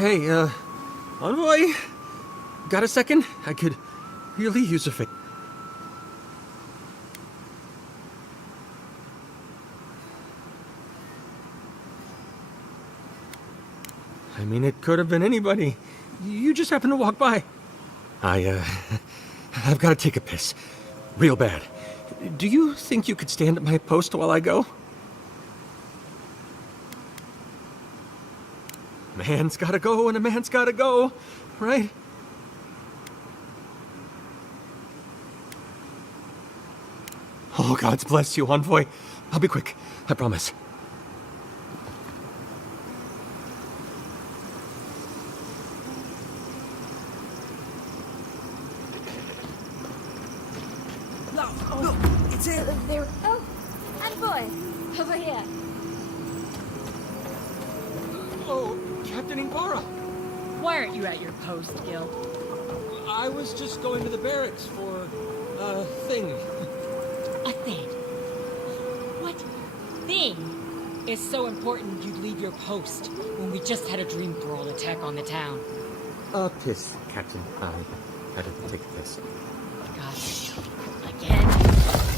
Hey, Envoy? Got a second? I could really use a favor. I mean, it could have been anybody. You just happened to walk by. I've got to take a piss. Real bad. Do you think you could stand at my post while I go? Man's gotta go and a man's gotta go, right? Oh, God's bless you, Envoy. I'll be quick, I promise. Look, it's it. There. Oh, Envoy, over here. Oh, Captain Ibarra. Why aren't you at your post, Gil? I was just going to the barracks for a thing. A thing? What thing is so important you'd leave your post when we just had a dream girl attack on the town? A piss, Captain. I had to take a piss. Gosh. Again?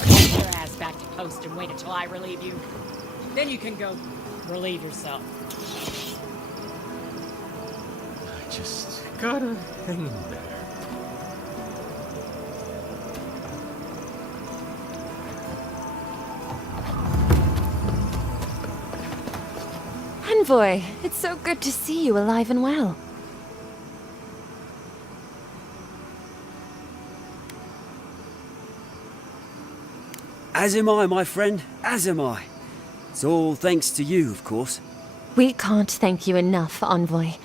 Get your ass back to post and wait until I relieve you. Then you can go relieve yourself. I just gotta hang in there. Envoy, it's so good to see you alive and well. As am I, my friend. As am I. It's all thanks to you, of course. We can't thank you enough, Envoy.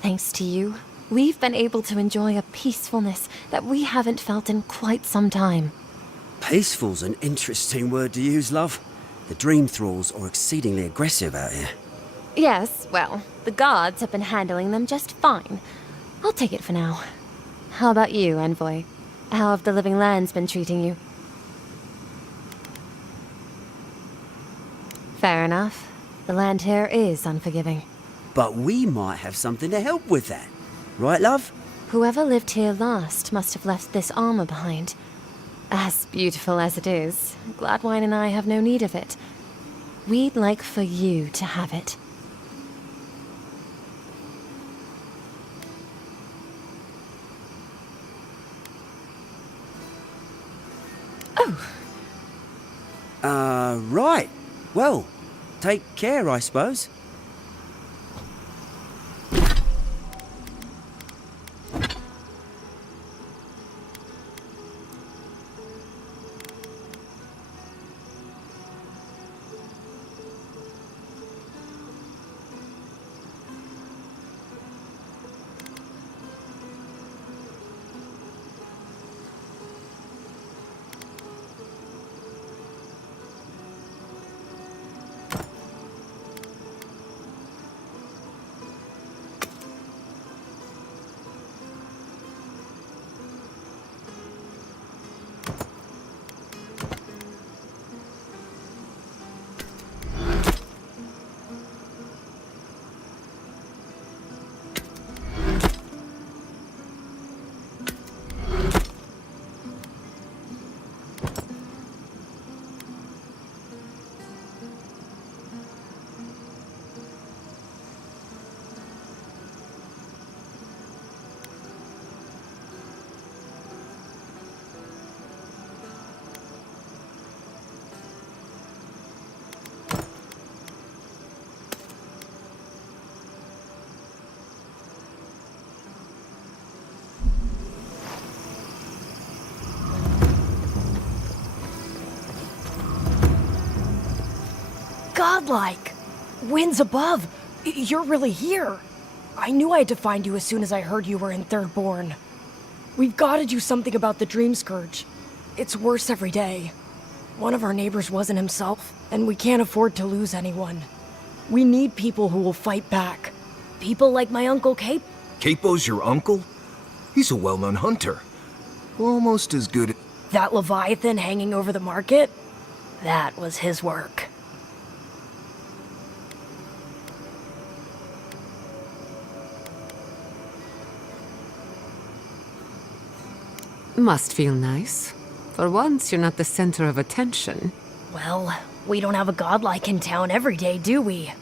Thanks to you, we've been able to enjoy a peacefulness that we haven't felt in quite some time. Peaceful's an interesting word to use, love. The dream thralls are exceedingly aggressive out here. Yes, well, the guards have been handling them just fine. I'll take it for now. How about you, Envoy? How have the living lands been treating you? Fair enough. The land here is unforgiving. But we might have something to help with that. Right, love? Whoever lived here last must have left this armor behind. As beautiful as it is, Gladwine and I have no need of it. We'd like for you to have it. Oh. Right. Well, take care, I suppose. Godlike! Winds above! You're really here! I knew I had to find you as soon as I heard you were in Third Born. We've got to do something about the Dream Scourge. It's worse every day. One of our neighbors wasn't himself, and we can't afford to lose anyone. We need people who will fight back. People like my Uncle Cape. Capo's your uncle? He's a well-known hunter. Almost as good. That Leviathan hanging over the market? That was his work. Must feel nice. For once, you're not the center of attention. Well, we don't have a godlike in town every day, do we?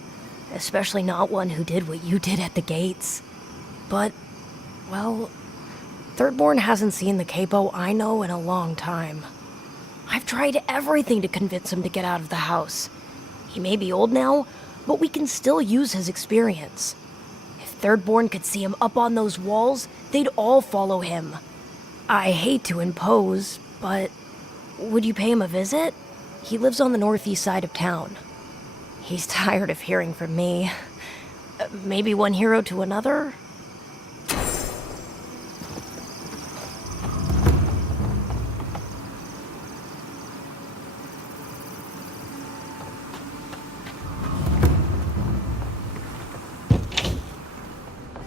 Especially not one who did what you did at the gates. But, well, Thirdborn hasn't seen the capo I know in a long time. I've tried everything to convince him to get out of the house. He may be old now, but we can still use his experience. If Thirdborn could see him up on those walls, they'd all follow him. I hate to impose, but would you pay him a visit? He lives on the northeast side of town. He's tired of hearing from me. Maybe one hero to another?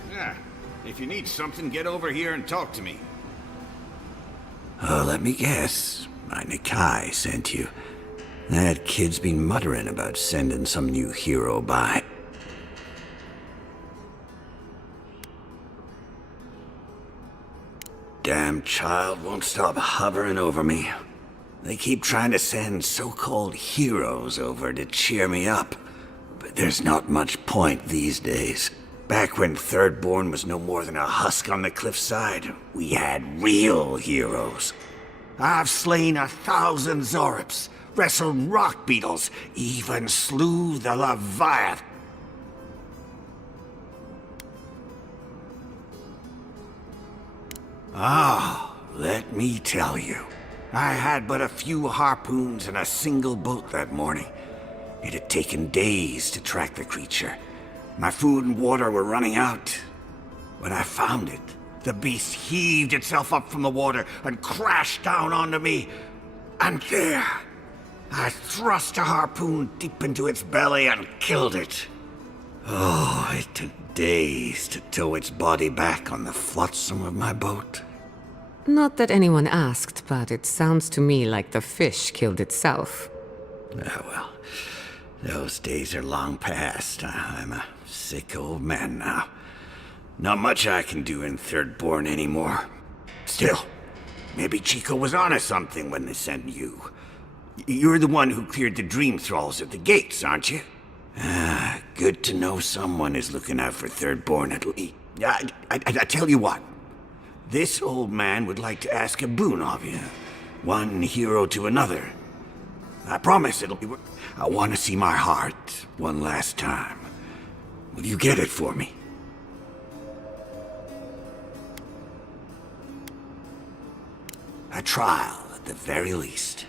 Yeah. If you need something, get over here and talk to me. Oh, let me guess. My Nikai sent you. That kid's been muttering about sending some new hero by. Damn child won't stop hovering over me. They keep trying to send so-called heroes over to cheer me up. But there's not much point these days. Back when Thirdborn was no more than a husk on the cliffside, we had real heroes. I've slain 1,000 Zorips, wrestled rock beetles, even slew the Leviathan. Ah, let me tell you. I had but a few harpoons and a single boat that morning. It had taken days to track the creature. My food and water were running out. When I found it, the beast heaved itself up from the water and crashed down onto me. And there, I thrust a harpoon deep into its belly and killed it. Oh, it took days to tow its body back on the flotsam of my boat. Not that anyone asked, but it sounds to me like the fish killed itself. Ah, well, those days are long past. I'm a sick old man now. Not much I can do in Thirdborn anymore. Still, maybe Chico was onto something when they sent you. You're the one who cleared the dream thralls at the gates, aren't you? Ah, good to know someone is looking out for Thirdborn at least. I tell you what. This old man would like to ask a boon of you. One hero to another. I promise it'll be worth. I want to see my heart one last time. Will you get it for me? A trial, at the very least.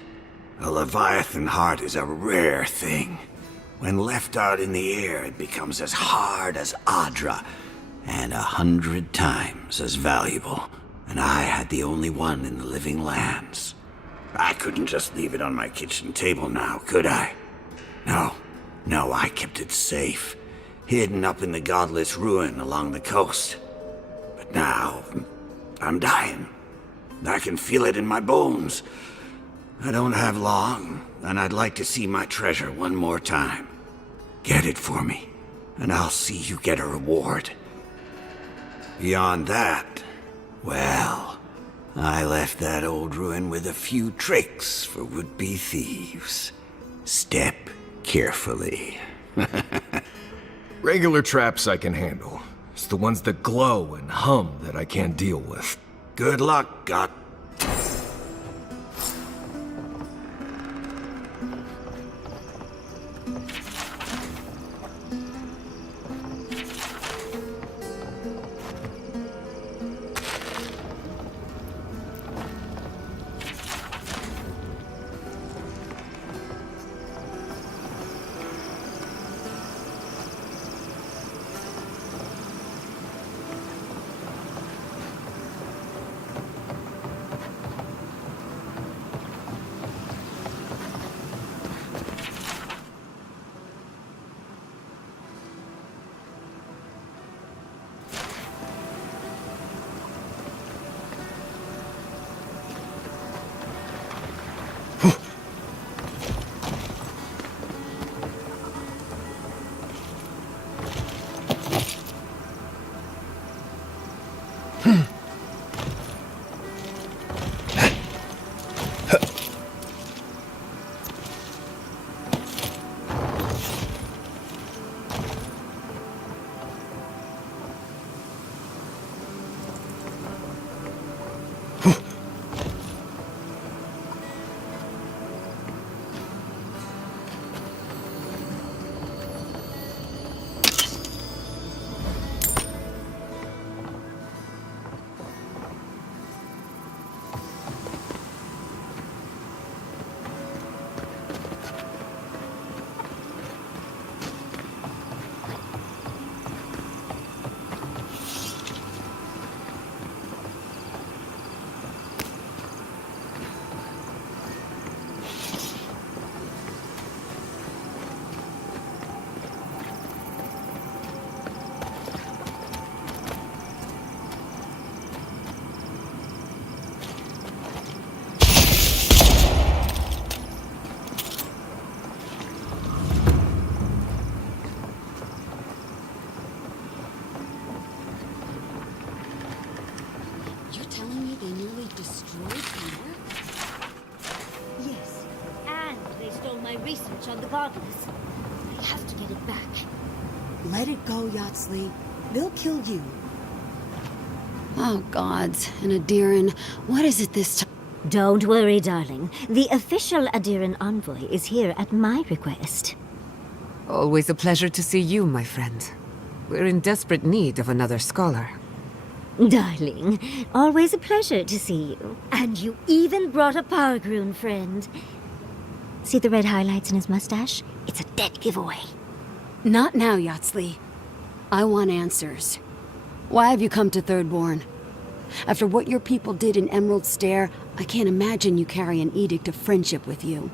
A Leviathan heart is a rare thing. When left out in the air, it becomes as hard as Adra, and 100 times as valuable. And I had the only one in the living lands. I couldn't just leave it on my kitchen table now, could I? No, I kept it safe, hidden up in the godless ruin along the coast. But now, I'm dying. I can feel it in my bones. I don't have long, and I'd like to see my treasure one more time. Get it for me, and I'll see you get a reward. Beyond that, well, I left that old ruin with a few tricks for would-be thieves. Step carefully. Regular traps I can handle. It's the ones that glow and hum that I can't deal with. Good luck, God. they nearly destroyed here? Yes, and they stole my research on the godless. I have to get it back. Let it go, Yatsley. They'll kill you. Oh, gods. And Adiran, what is it this time? Don't worry, darling. The official Adiran envoy is here at my request. Always a pleasure to see you, my friend. We're in desperate need of another scholar. Darling, always a pleasure to see you. And you even brought a Pargroon friend. See the red highlights in his mustache? It's a dead giveaway. Not now, Yatsley. I want answers. Why have you come to Thirdborn? After what your people did in Emerald Stair, I can't imagine you carry an edict of friendship with you.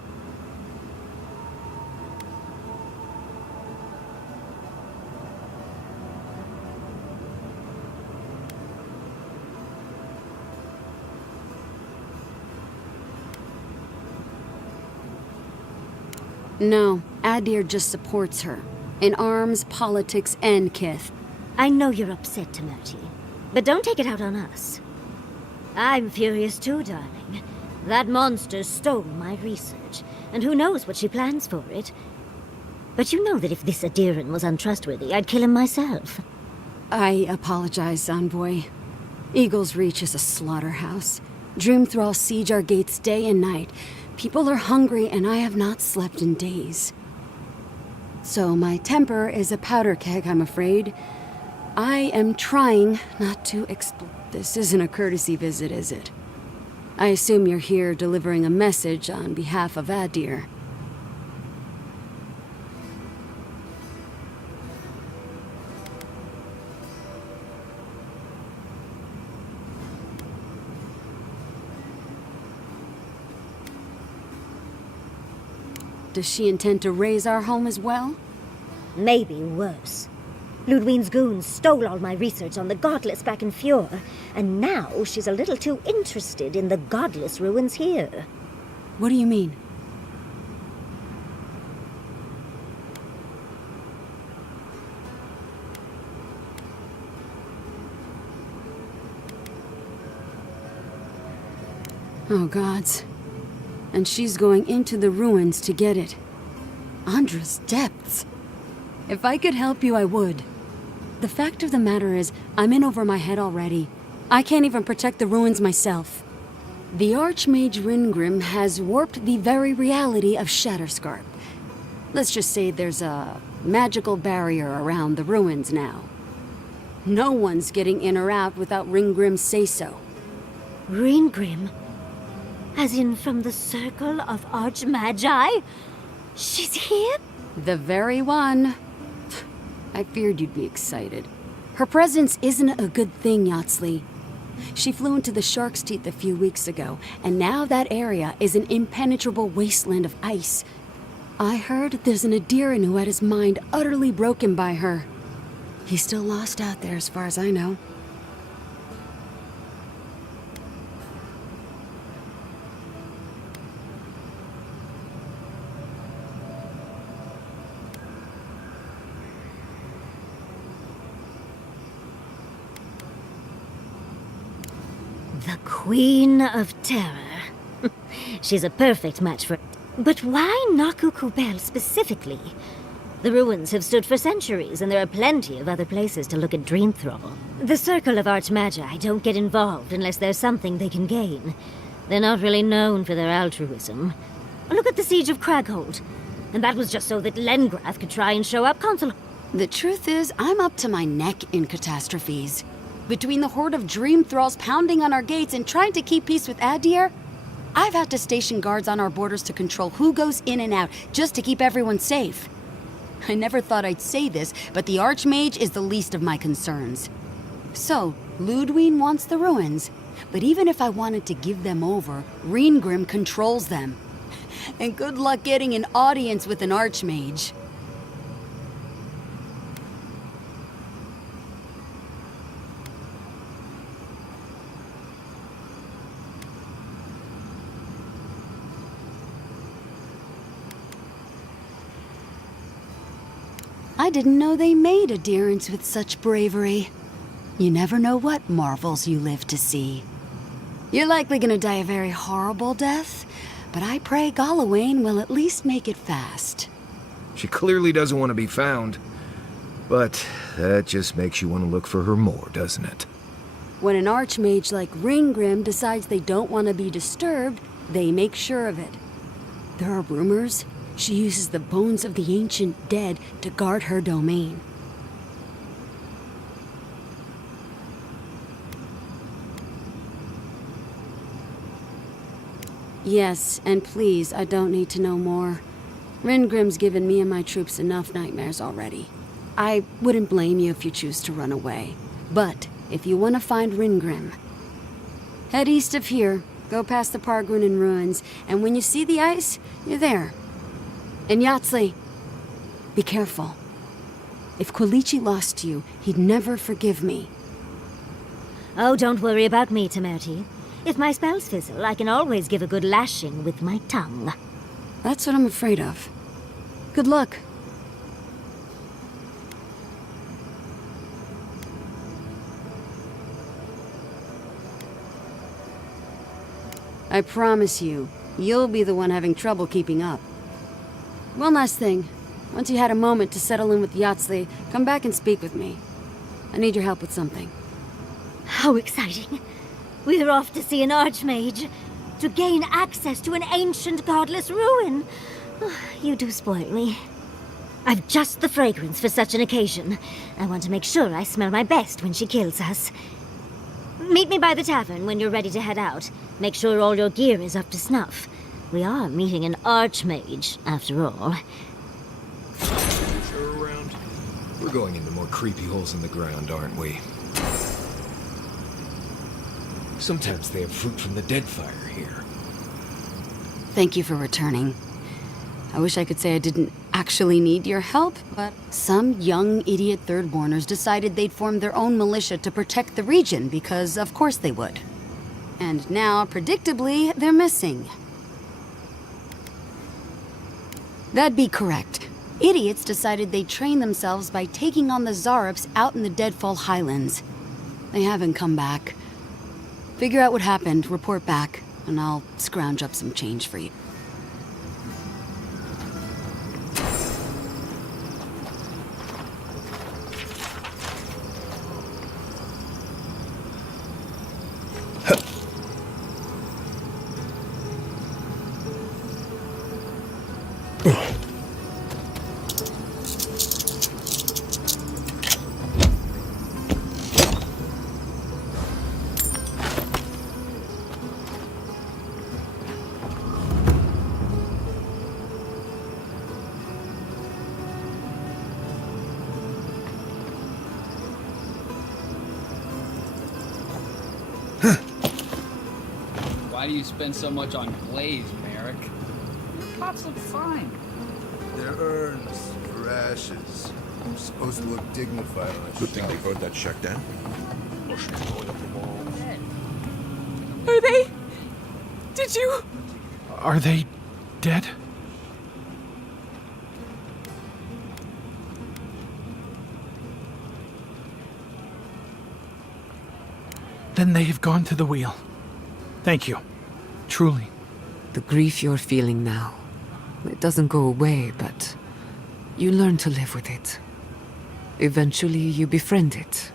No, Adir just supports her. In arms, politics, and kith. I know you're upset, Tamerti, but don't take it out on us. I'm furious too, darling. That monster stole my research, and who knows what she plans for it. But you know that if this Adiran was untrustworthy, I'd kill him myself. I apologize, Envoy. Eagle's Reach is a slaughterhouse. Dreamthralls siege our gates day and night. People are hungry, and I have not slept in days. So my temper is a powder keg, I'm afraid. I am trying not to explode. This isn't a courtesy visit, is it? I assume you're here delivering a message on behalf of Adir. Does she intend to raise our home as well? Maybe worse. Ludwine's goons stole all my research on the godless back in Fjord, and now she's a little too interested in the godless ruins here. What do you mean? Oh, gods. And she's going into the ruins to get it. Andra's depths. If I could help you, I would. The fact of the matter is, I'm in over my head already. I can't even protect the ruins myself. The Archmage Ringrim has warped the very reality of Shatterscarp. Let's just say there's a magical barrier around the ruins now. No one's getting in or out without Ringgrim's say-so. Ringgrim? As in from the Circle of Archmagi? She's here? The very one. I feared you'd be excited. Her presence isn't a good thing, Yatsley. She flew into the Shark's Teeth a few weeks ago, and now that area is an impenetrable wasteland of ice. I heard there's an Adiran who had his mind utterly broken by her. He's still lost out there as far as I know. The Queen of Terror. She's a perfect match for... But why Naku Kubel specifically? The ruins have stood for centuries, and there are plenty of other places to look at Dreamthrall. The Circle of Archmagi don't get involved unless there's something they can gain. They're not really known for their altruism. Look at the Siege of Craghold. And that was just so that Lengrath could try and show up consul... The truth is, I'm up to my neck in catastrophes. Between the horde of Dreamthralls pounding on our gates and trying to keep peace with Adir, I've had to station guards on our borders to control who goes in and out, just to keep everyone safe. I never thought I'd say this, but the Archmage is the least of my concerns. So, Ludwine wants the ruins, but even if I wanted to give them over, Ringrim controls them. And good luck getting an audience with an Archmage. I didn't know they made adherents with such bravery. You never know what marvels you live to see. You're likely gonna die a very horrible death, but I pray Galawain will at least make it fast. She clearly doesn't want to be found. But that just makes you want to look for her more, doesn't it? When an archmage like Ringgrim decides they don't want to be disturbed, they make sure of it. There are rumors she uses the bones of the ancient dead to guard her domain. Yes, and please, I don't need to know more. Ringrim's given me and my troops enough nightmares already. I wouldn't blame you if you choose to run away. But if you want to find Ringgrim, head east of here, go past the Pargrunen ruins, and when you see the ice, you're there. And Yahtzee, be careful. If Quilichi lost you, he'd never forgive me. Oh, don't worry about me, Temerty. If my spells fizzle, I can always give a good lashing with my tongue. That's what I'm afraid of. Good luck. I promise you, you'll be the one having trouble keeping up. One last thing. Once you had a moment to settle in with Yahtzee, come back and speak with me. I need your help with something. How exciting. We're off to see an archmage. To gain access to an ancient godless ruin. You do spoil me. I've just the fragrance for such an occasion. I want to make sure I smell my best when she kills us. Meet me by the tavern when you're ready to head out. Make sure all your gear is up to snuff. We are meeting an archmage, after all. Sure around. We're going into more creepy holes in the ground, aren't we? Sometimes they have fruit from the dead fire here. Thank you for returning. I wish I could say I didn't actually need your help, but some young idiot Thirdborners decided they'd form their own militia to protect the region because of course they would. And now, predictably, they're missing. That'd be correct. Idiots decided they'd train themselves by taking on the Zarups out in the Deadfall Highlands. They haven't come back. Figure out what happened, report back, and I'll scrounge up some change for you. Why do you spend so much on glaze, Merrick? Your pots look fine. They're urns for ashes. They're supposed to look dignified on a Good thing they burned that shack down. Are they... Did you... Are they dead? Then they have gone to the wheel. Thank you. Truly. The grief you're feeling now, it doesn't go away, but you learn to live with it. Eventually, you befriend it.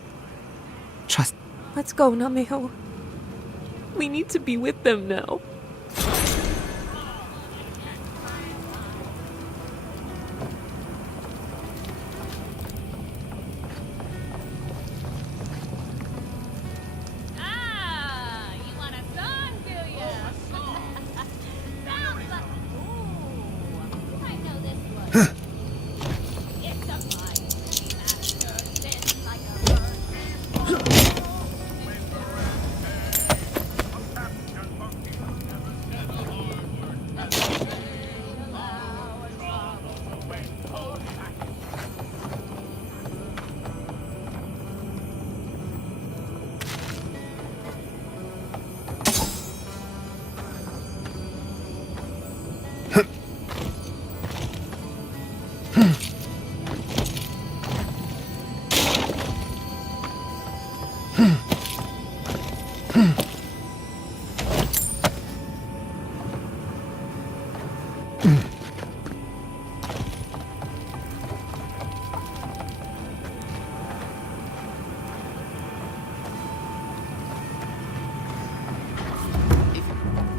Trust. Let's go, Nameho. We need to be with them now.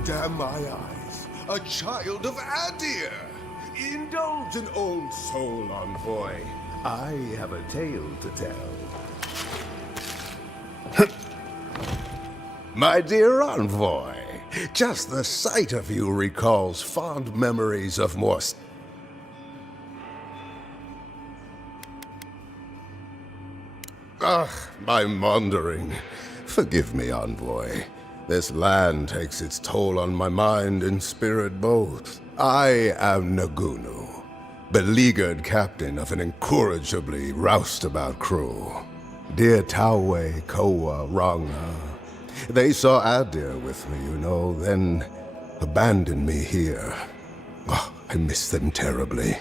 damn my eyes. A child of Adir! Indulge an old soul, envoy. I have a tale to tell. My dear envoy, just the sight of you recalls fond memories of more... I'm wandering. Forgive me, envoy. This land takes its toll on my mind and spirit both. I am Nagunu, beleaguered captain of an incorrigibly roustabout crew. Dear Tawe, Koa, Ranga. They saw Adir with me, you know, then abandoned me here. Oh, I miss them terribly.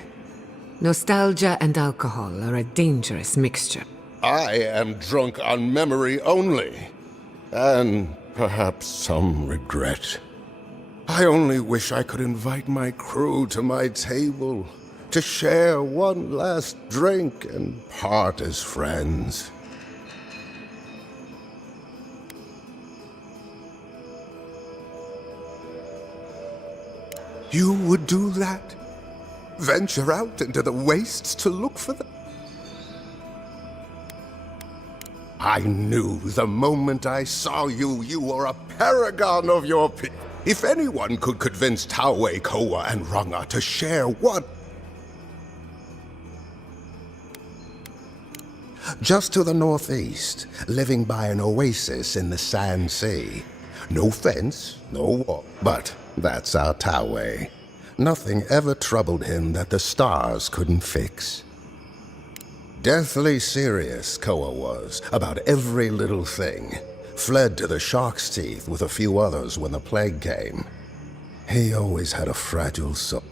Nostalgia and alcohol are a dangerous mixture. I am drunk on memory only, and perhaps some regret. I only wish I could invite my crew to my table, to share one last drink and part as friends. You would do that? Venture out into the wastes to look for them? I knew the moment I saw you, you were a paragon of your people. If anyone could convince Tawe, Koa, and Ranga to share what... Just to the northeast, living by an oasis in the Sand Sea. No fence, no wall, but that's our Tawe. Nothing ever troubled him that the stars couldn't fix. Deathly serious, Koa was, about every little thing. Fled to the shark's teeth with a few others when the plague came. He always had a fragile soul.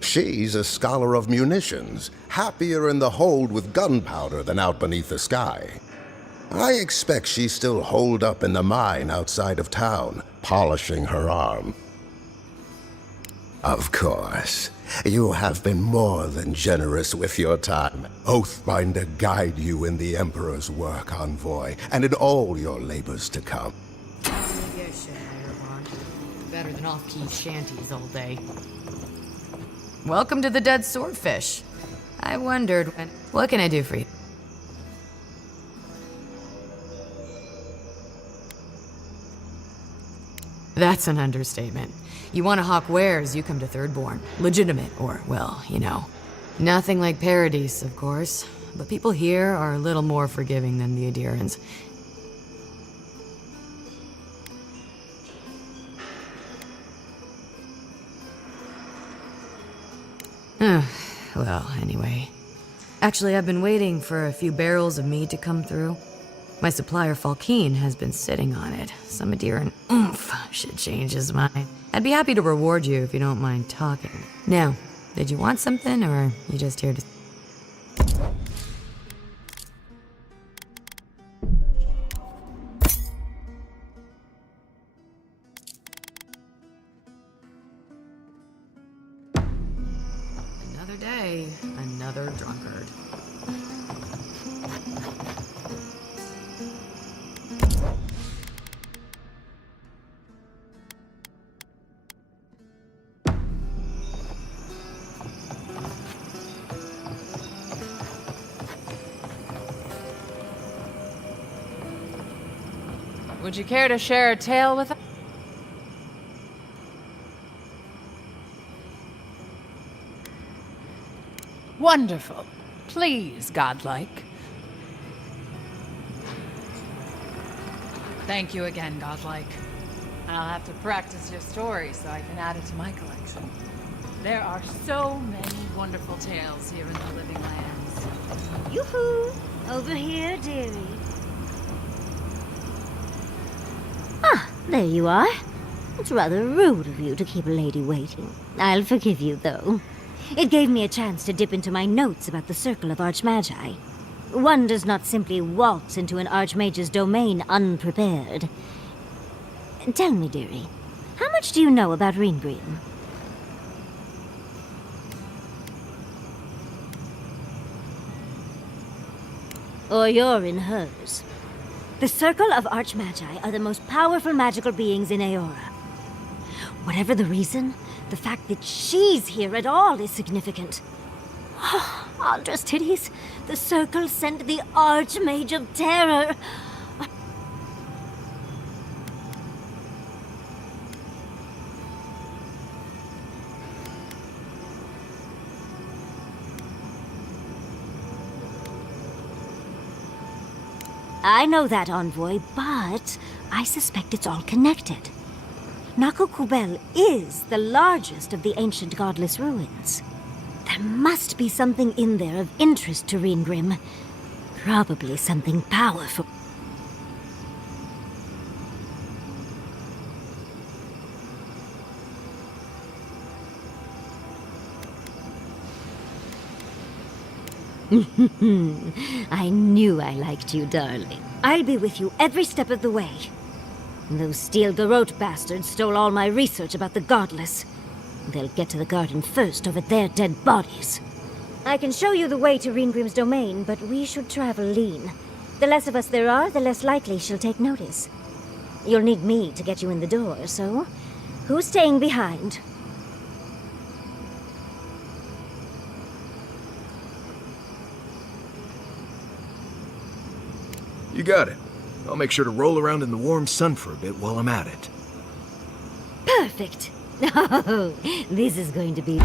She's a scholar of munitions, happier in the hold with gunpowder than out beneath the sky. I expect she's still holed up in the mine outside of town, polishing her arm. Of course, you have been more than generous with your time. Oathbinder guide you in the Emperor's work, envoy, and in all your labors to come. Better than off-key shanties all day. Welcome to the Dead Swordfish. I wondered what can I do for you? That's an understatement. You want to hawk wares, you come to Thirdborn. Legitimate, or, well, you know. Nothing like Paradise, of course. But people here are a little more forgiving than the Adirans. Well, anyway. Actually, I've been waiting for a few barrels of mead to come through. My supplier, Falkeen, has been sitting on it. Some Adiran oomph should change his mind. I'd be happy to reward you if you don't mind talking. Now, did you want something, or are you just here to... Another day, another drunkard. Would you care to share a tale with us? Wonderful. Please, godlike. Thank you again, godlike. I'll have to practice your story so I can add it to my collection. There are so many wonderful tales here in the Living Lands. Yoo-hoo! Over here, dearie. Ah, there you are. It's rather rude of you to keep a lady waiting. I'll forgive you, though. It gave me a chance to dip into my notes about the Circle of Archmagi. One does not simply waltz into an Archmage's domain unprepared. Tell me, dearie, how much do you know about Ringreen? Or you're in hers. The Circle of Archmagi are the most powerful magical beings in Aora. Whatever the reason, the fact that she's here at all is significant. Aldra's titties. The circle sent the Archmage of Terror. I know that, Envoy, but I suspect it's all connected. Nakukubel is the largest of the ancient godless ruins. There must be something in there of interest to Reengrim. Probably something powerful. I knew I liked you, darling. I'll be with you every step of the way. Those Steel Garrote bastards stole all my research about the Godless. They'll get to the garden first over their dead bodies. I can show you the way to Reengrim's domain, but we should travel lean. The less of us there are, the less likely she'll take notice. You'll need me to get you in the door, so who's staying behind? You got it. I'll make sure to roll around in the warm sun for a bit while I'm at it. Perfect. Oh, this is going to be...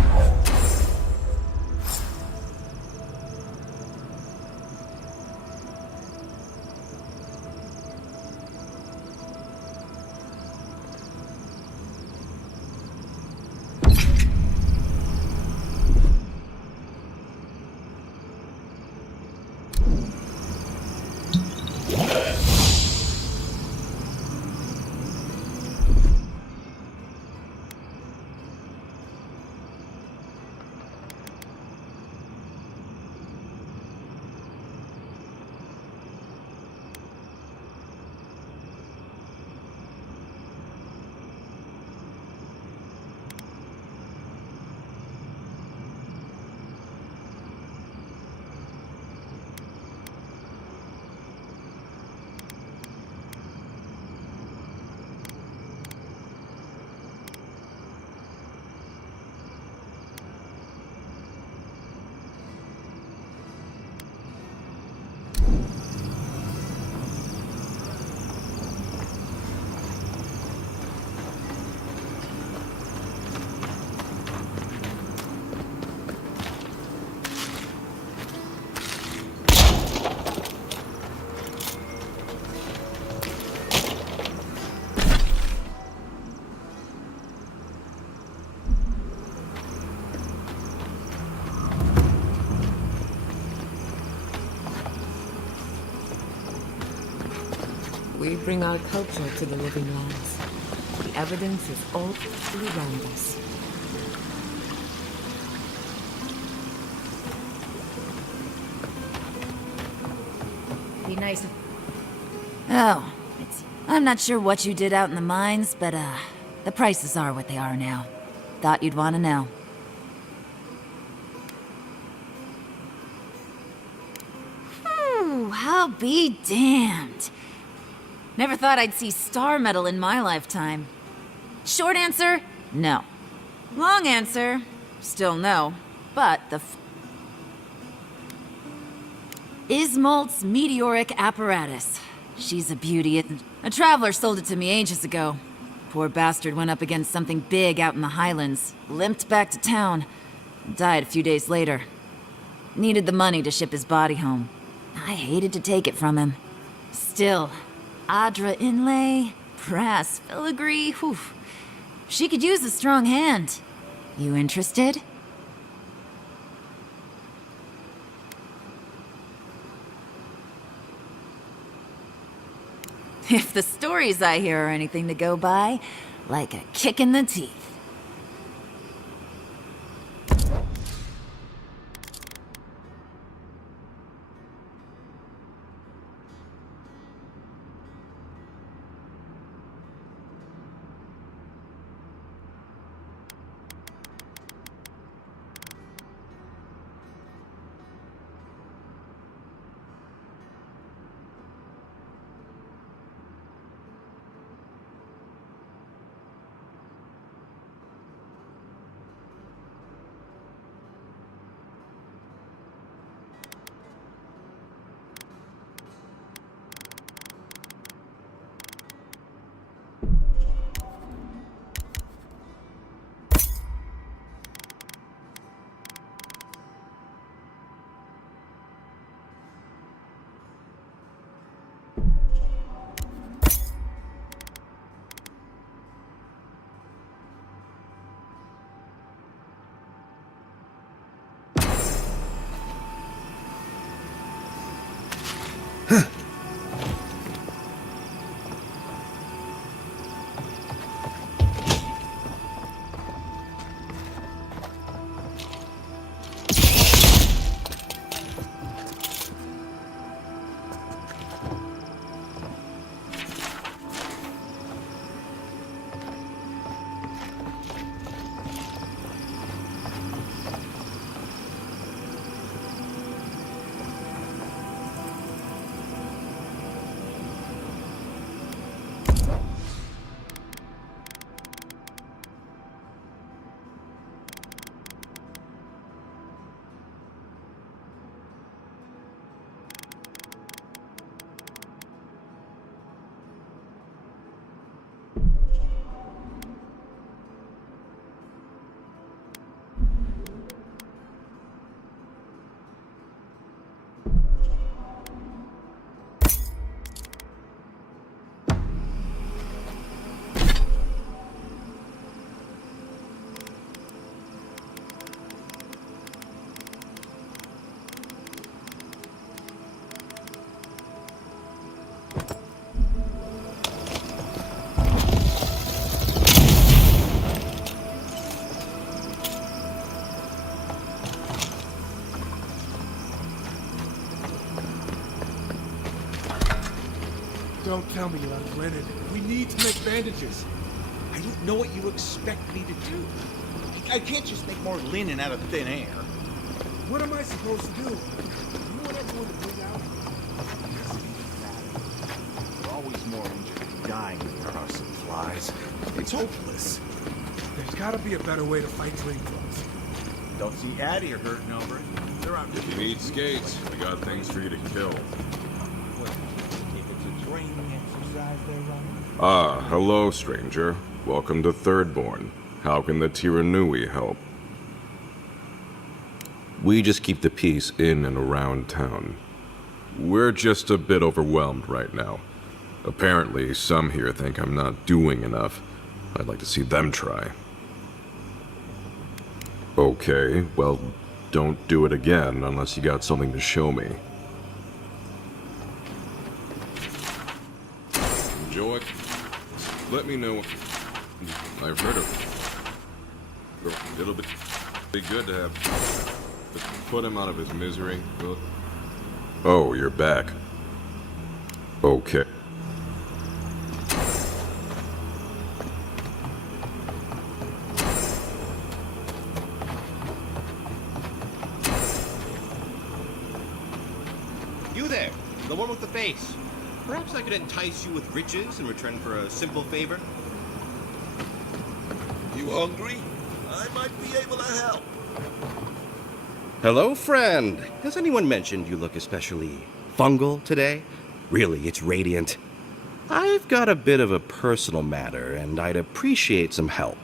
We bring our culture to the living lands. The evidence is all around us. Be nice. Oh, I'm not sure what you did out in the mines, but the prices are what they are now. Thought you'd want to know. I'll be damned. Never thought I'd see star metal in my lifetime. Short answer, no. Long answer, still no. But the Ismolt's meteoric apparatus. She's a beauty. A traveler sold it to me ages ago. Poor bastard went up against something big out in the Highlands, limped back to town, and died a few days later. Needed the money to ship his body home. I hated to take it from him. Still, Adra inlay, brass filigree, whew. She could use a strong hand. You interested? If the stories I hear are anything to go by, like a kick in the teeth. Don't tell me you're out of linen. We need to make bandages. I don't know what you expect me to do. I can't just make more linen out of thin air. What am I supposed to do? You want everyone to bleed out? We're always more injured than dying than there are supplies. It's hopeless. There's gotta be a better way to fight dream throws. Don't see Addie or hurting over it. They're out. If you need skates, we got things for you to kill. If it's a training exercise they're running. Ah, hello, stranger. Welcome to Thirdborn. How can the Tiranui help? We just keep the peace in and around town. We're just a bit overwhelmed right now. Apparently, some here think I'm not doing enough. I'd like to see them try. Okay, well, don't do it again unless you got something to show me. Enjoy. Let me know. I've heard of it. It'll be good to have put him out of his misery. Oh, you're back. Okay. You there, the one with the face. Perhaps I could entice you with riches in return for a simple favor? You hungry? I might be able to help. Hello, friend. Has anyone mentioned you look especially fungal today? Really, it's radiant. I've got a bit of a personal matter, and I'd appreciate some help.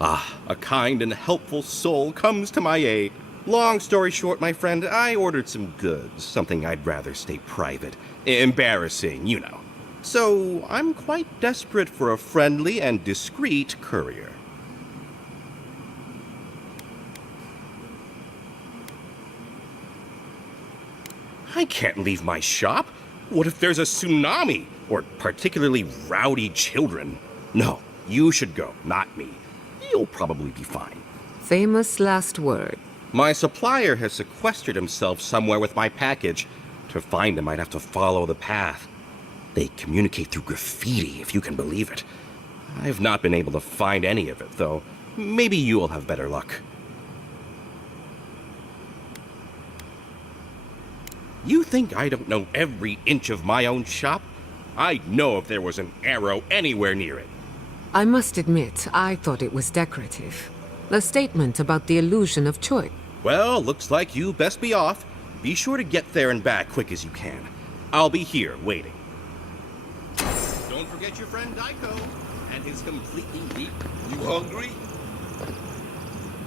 Ah, a kind and helpful soul comes to my aid. Long story short, my friend, I ordered some goods, something I'd rather stay private. Embarrassing, you know. So, I'm quite desperate for a friendly and discreet courier. I can't leave my shop. What if there's a tsunami? Or particularly rowdy children? No, you should go, not me. You'll probably be fine. Famous last word. My supplier has sequestered himself somewhere with my package. To find him, I'd have to follow the path. They communicate through graffiti, if you can believe it. I've not been able to find any of it, though. Maybe you'll have better luck. You think I don't know every inch of my own shop? I'd know if there was an arrow anywhere near it. I must admit, I thought it was decorative. A statement about the illusion of choice. Well, looks like you best be off. Be sure to get there and back quick as you can. I'll be here waiting. Don't forget your friend Daiko and his completely weak. You hungry?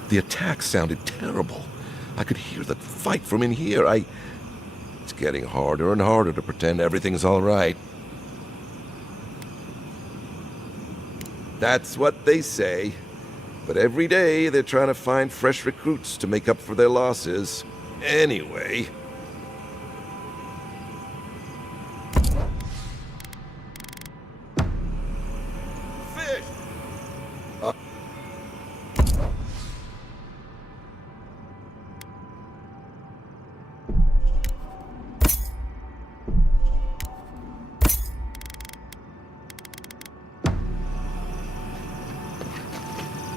The attack sounded terrible. I could hear the fight from in here. It's getting harder and harder to pretend everything's all right. That's what they say. But every day they're trying to find fresh recruits to make up for their losses. Anyway. Fish!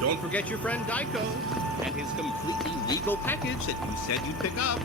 Don't forget your friend Daiko and his completely legal package that you said you'd pick up.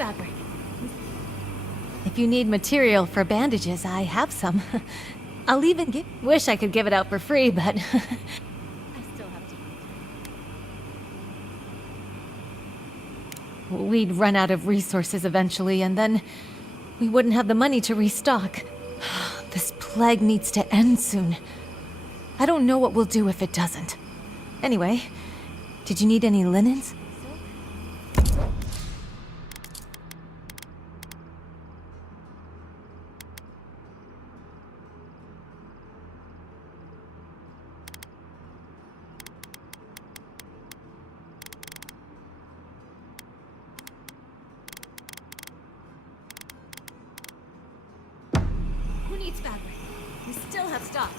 fabric? If you need material for bandages, I have some. I'll even wish I could give it out for free, but I still have to. We'd run out of resources eventually, and then we wouldn't have the money to restock. This plague needs to end soon. I don't know what we'll do if it doesn't. Anyway, did you need any linens? Who needs fabric? We still have stock.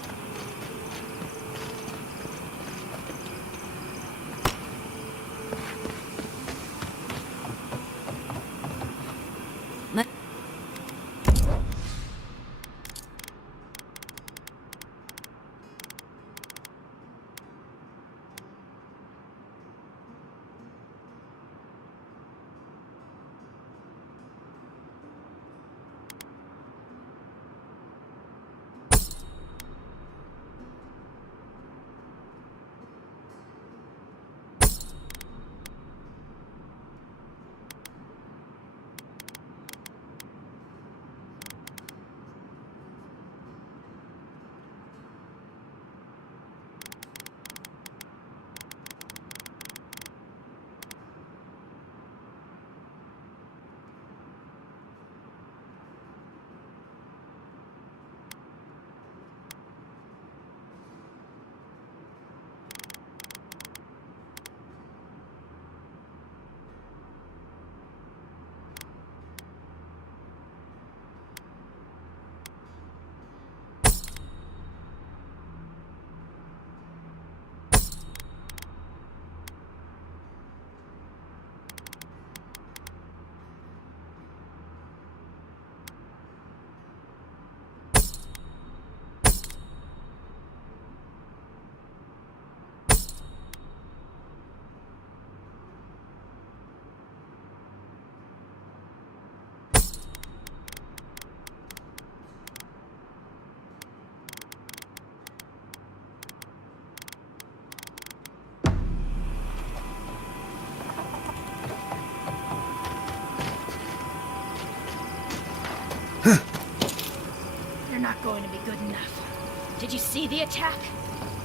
You're not going to be good enough. Did you see the attack?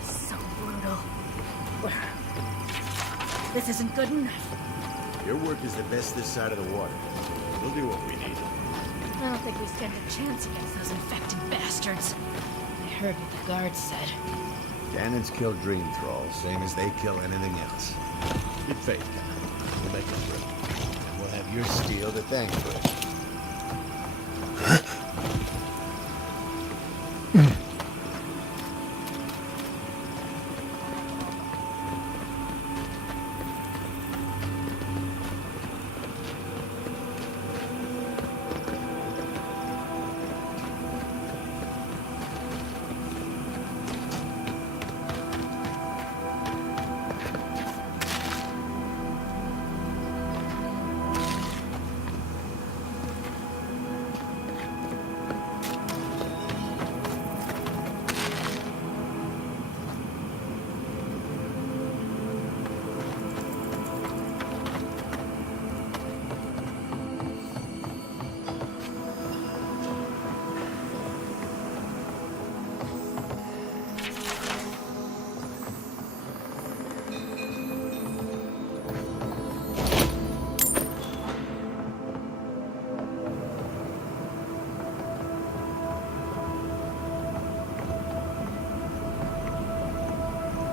So brutal. This isn't good enough. Your work is the best this side of the water. We'll do what we need. I don't think we stand a chance against those infected bastards. I heard what the guards said. Cannons kill dream thralls, same as they kill anything else. Keep faith, Cannon. We'll make it through. And we'll have your steel to thank for it.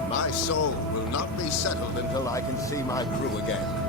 My soul will not be settled until I can see my crew again.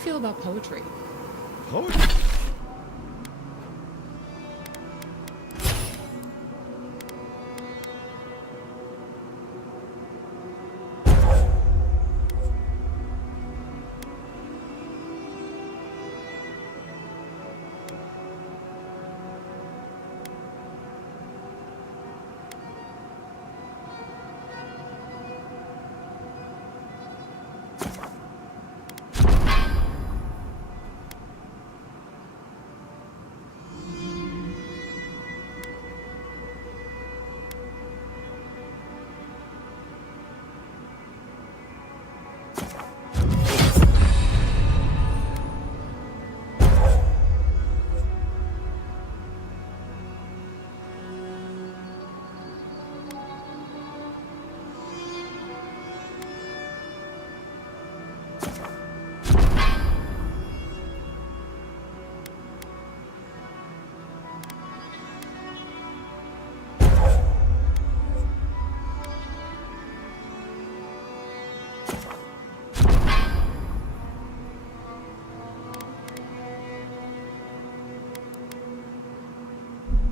feel about poetry? Poetry?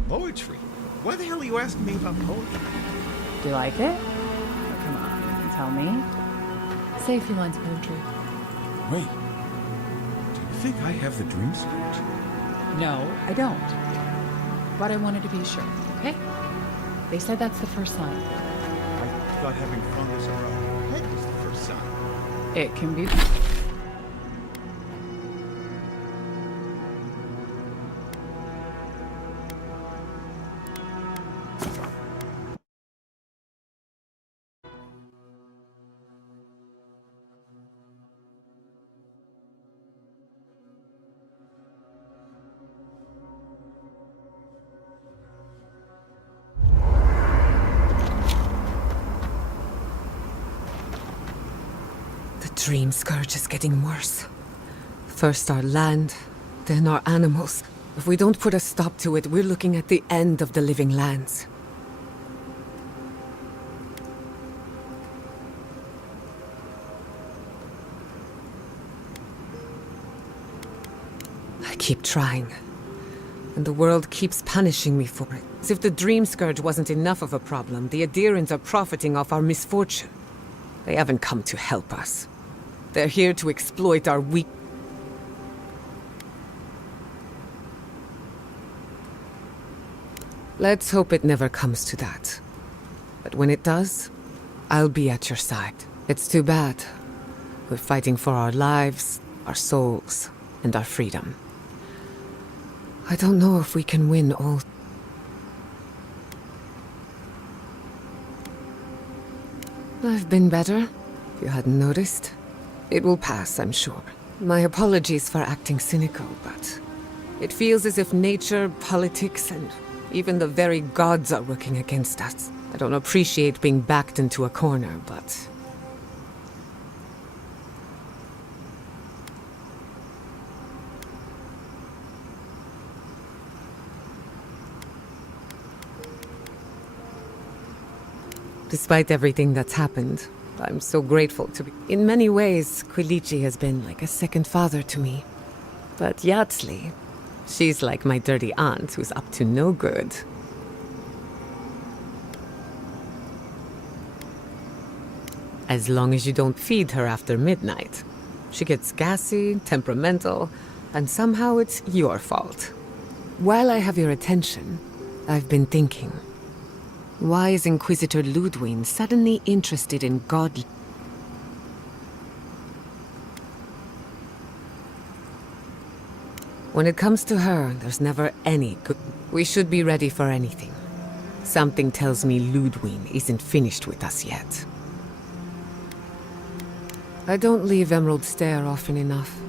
Poetry? Why the hell are you asking me about poetry? Do you like it? Oh, come on, tell me. Say a few lines of poetry. Wait. Do you think I have the dream script? No, I don't. But I wanted to be sure, okay? They said that's the first sign. I thought having fungus on our head was the first sign. It can be. The dream scourge is getting worse. First our land, then our animals. If we don't put a stop to it, we're looking at the end of the living lands. I keep trying, and the world keeps punishing me for it. As if the dream scourge wasn't enough of a problem, the Adherents are profiting off our misfortune. They haven't come to help us. They're here to exploit our weak... Let's hope it never comes to that. But when it does, I'll be at your side. It's too bad. We're fighting for our lives, our souls, and our freedom. I don't know if we can win all... I've been better, if you hadn't noticed. It will pass, I'm sure. My apologies for acting cynical, but it feels as if nature, politics, and even the very gods are working against us. I don't appreciate being backed into a corner, but... Despite everything that's happened, I'm so grateful to be... In many ways, Quilichi has been like a second father to me. But Yatsli, she's like my dirty aunt who's up to no good. As long as you don't feed her after midnight. She gets gassy, temperamental, and somehow it's your fault. While I have your attention, I've been thinking... Why is Inquisitor Ludwig suddenly interested in God? When it comes to her, there's never any good... We should be ready for anything. Something tells me Ludwig isn't finished with us yet. I don't leave Emerald Stair often enough.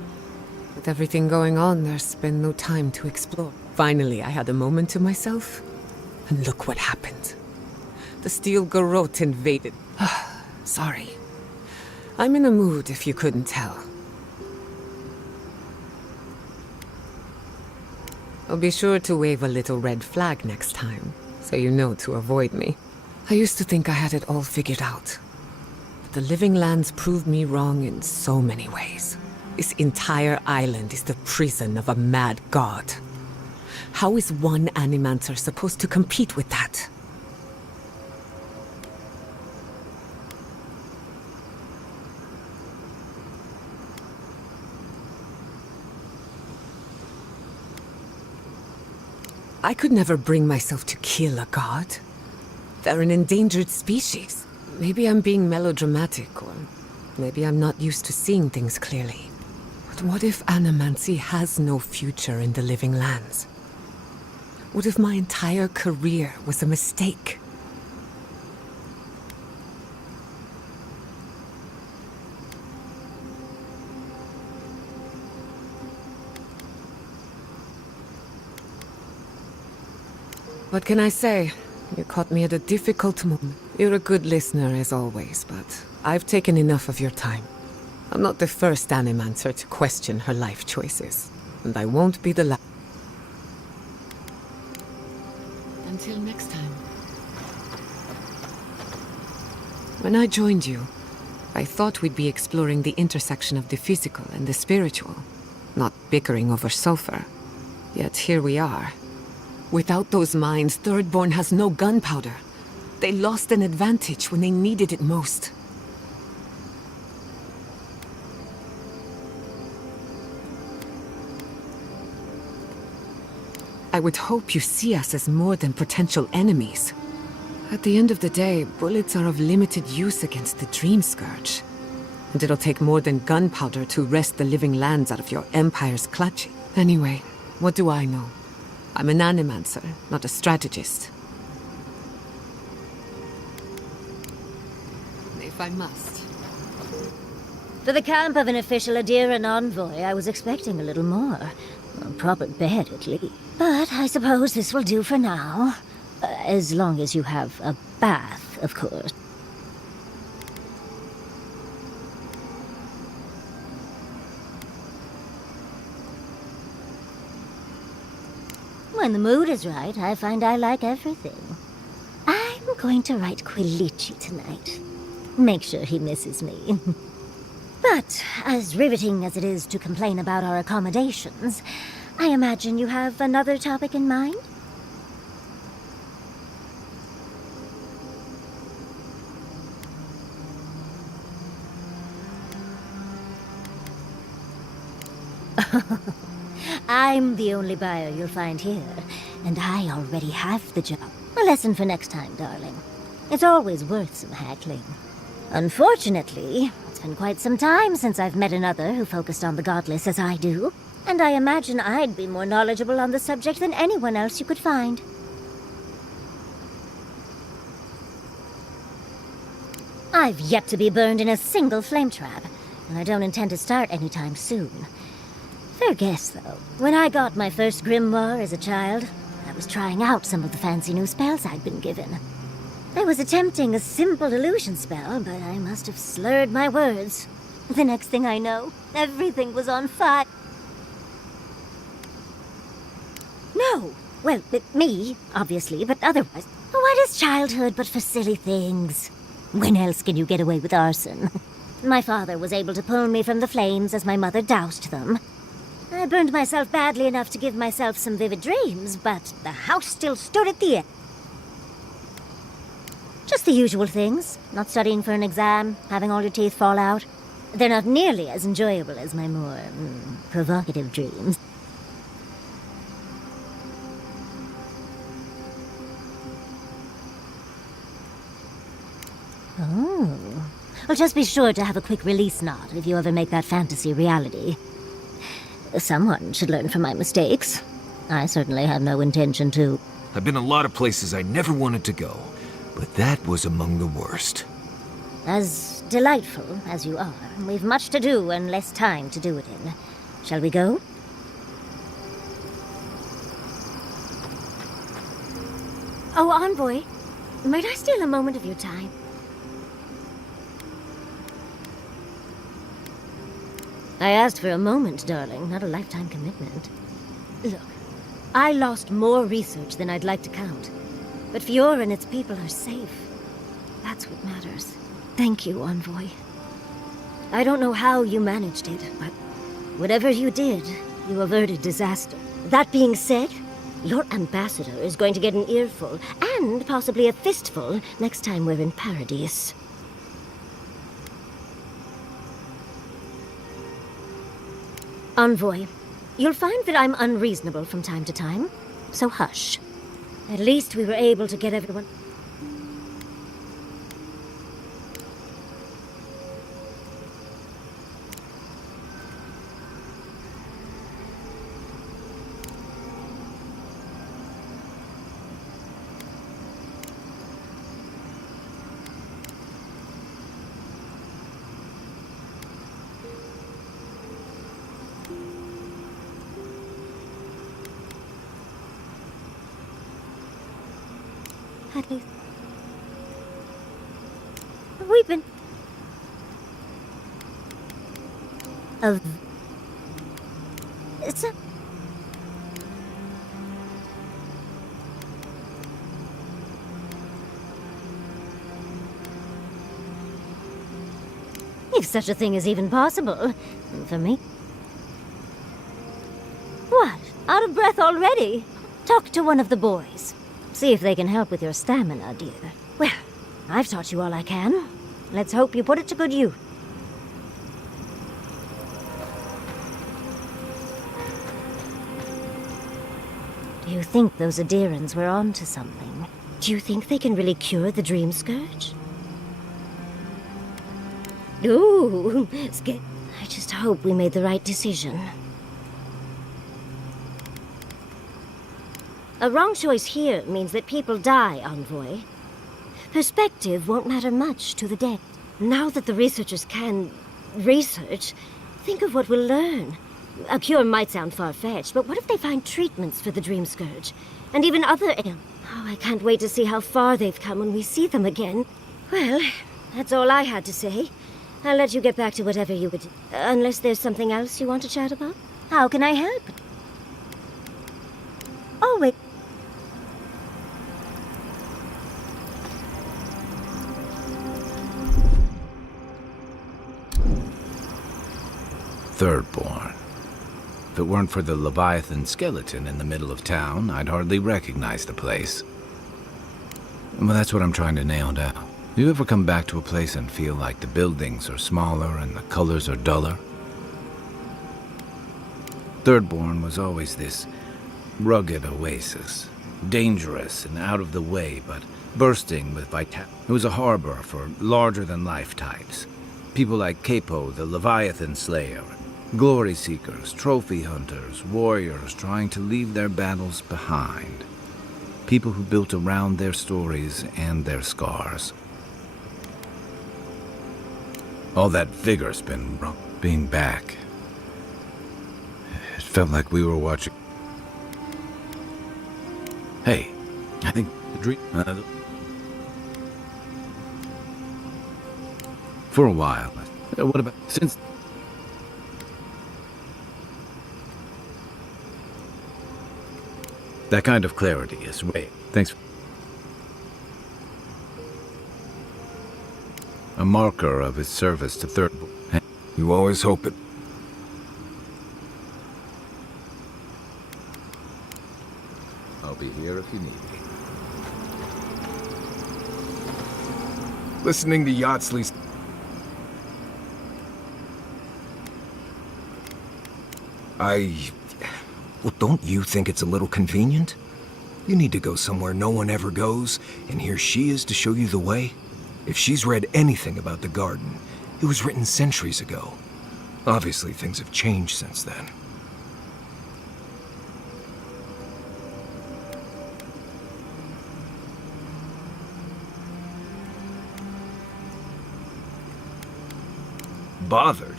With everything going on, there's been no time to explore. Finally, I had a moment to myself, and look what happened. The Steel Garrote invaded. Sorry. I'm in a mood, if you couldn't tell. I'll be sure to wave a little red flag next time, so you know to avoid me. I used to think I had it all figured out. But the Living Lands proved me wrong in so many ways. This entire island is the prison of a mad god. How is one Animancer supposed to compete with that? I could never bring myself to kill a god. They're an endangered species. Maybe I'm being melodramatic, or maybe I'm not used to seeing things clearly. But what if animancy has no future in the living lands? What if my entire career was a mistake? What can I say? You caught me at a difficult moment. You're a good listener as always, but I've taken enough of your time. I'm not the first Animancer to question her life choices, and I won't be the last. Until next time. When I joined you, I thought we'd be exploring the intersection of the physical and the spiritual, not bickering over sulfur. Yet here we are. Without those mines, Thirdborn has no gunpowder. They lost an advantage when they needed it most. I would hope you see us as more than potential enemies. At the end of the day, bullets are of limited use against the Dream Scourge. And it'll take more than gunpowder to wrest the living lands out of your Empire's clutching. Anyway, what do I know? I'm an Animancer, not a strategist. If I must. For the camp of an official Adiran envoy, I was expecting a little more. A proper bed, at least. But I suppose this will do for now. As long as you have a bath, of course. When the mood is right, I find I like everything. I'm going to write Quilici tonight. Make sure he misses me. But, as riveting as it is to complain about our accommodations, I imagine you have another topic in mind? I'm the only buyer you'll find here, and I already have the job. A lesson for next time, darling. It's always worth some haggling. Unfortunately, it's been quite some time since I've met another who focused on the godless as I do, and I imagine I'd be more knowledgeable on the subject than anyone else you could find. I've yet to be burned in a single flame trap, and I don't intend to start anytime soon. Fair guess, though. When I got my first grimoire as a child, I was trying out some of the fancy new spells I'd been given. I was attempting a simple illusion spell, but I must have slurred my words. The next thing I know, everything was on fire. No! Well, me, obviously, but otherwise. What is childhood but for silly things? When else can you get away with arson? My father was able to pull me from the flames as my mother doused them. I burned myself badly enough to give myself some vivid dreams, but the house still stood at the end. Just the usual things. Not studying for an exam, having all your teeth fall out. They're not nearly as enjoyable as my more provocative dreams. Oh. Well, just be sure to have a quick release knot if you ever make that fantasy reality. Someone should learn from my mistakes. I certainly have no intention to. I've been a lot of places I never wanted to go, but that was among the worst. As delightful as you are, we've much to do and less time to do it in. Shall we go? Oh, Envoy, might I steal a moment of your time? I asked for a moment, darling, not a lifetime commitment. Look, I lost more research than I'd like to count. But Fiora and its people are safe. That's what matters. Thank you, Envoy. I don't know how you managed it, but Whatever you did, you averted disaster. That being said, your ambassador is going to get an earful, and possibly a fistful, next time we're in Paradise. Envoy, you'll find that I'm unreasonable from time to time, so hush. At least we were able to get everyone... At least... We've been... It's a... If such a thing is even possible, for me. What? Out of breath already? Talk to one of the boys. See if they can help with your stamina, dear. Well, I've taught you all I can. Let's hope you put it to good use. Do you think those Adirans were onto something? Do you think they can really cure the Dream Scourge? Ooh, I just hope we made the right decision. A wrong choice here means that people die, Envoy. Perspective won't matter much to the dead. Now that the researchers can research, think of what we'll learn. A cure might sound far-fetched, but what if they find treatments for the Dream Scourge? And even other ailments? Oh, I can't wait to see how far they've come when we see them again. Well, that's all I had to say. I'll let you get back to whatever you would... Unless there's something else you want to chat about? How can I help? Oh, wait. Thirdborn. If it weren't for the Leviathan skeleton in the middle of town, I'd hardly recognize the place. Well, that's what I'm trying to nail down. You ever come back to a place and feel like the buildings are smaller and the colors are duller? Thirdborn was always this rugged oasis. Dangerous and out of the way, but bursting with vitality. It was a harbor for larger-than-life types. People like Capo, the Leviathan Slayer. Glory seekers, trophy hunters, warriors trying to leave their battles behind. People who built around their stories and their scars. All that vigor's been being back. It felt like we were watching... Hey, I think the dream... For a while. What about... Since... That kind of clarity is... Wait, thanks. A marker of his service to Thirdborn. You always hope it... I'll be here if you need me. Listening to Yatsley's... Well, don't you think it's a little convenient? You need to go somewhere no one ever goes, and here she is to show you the way. If she's read anything about the garden, it was written centuries ago. Obviously, things have changed since then. Bothered?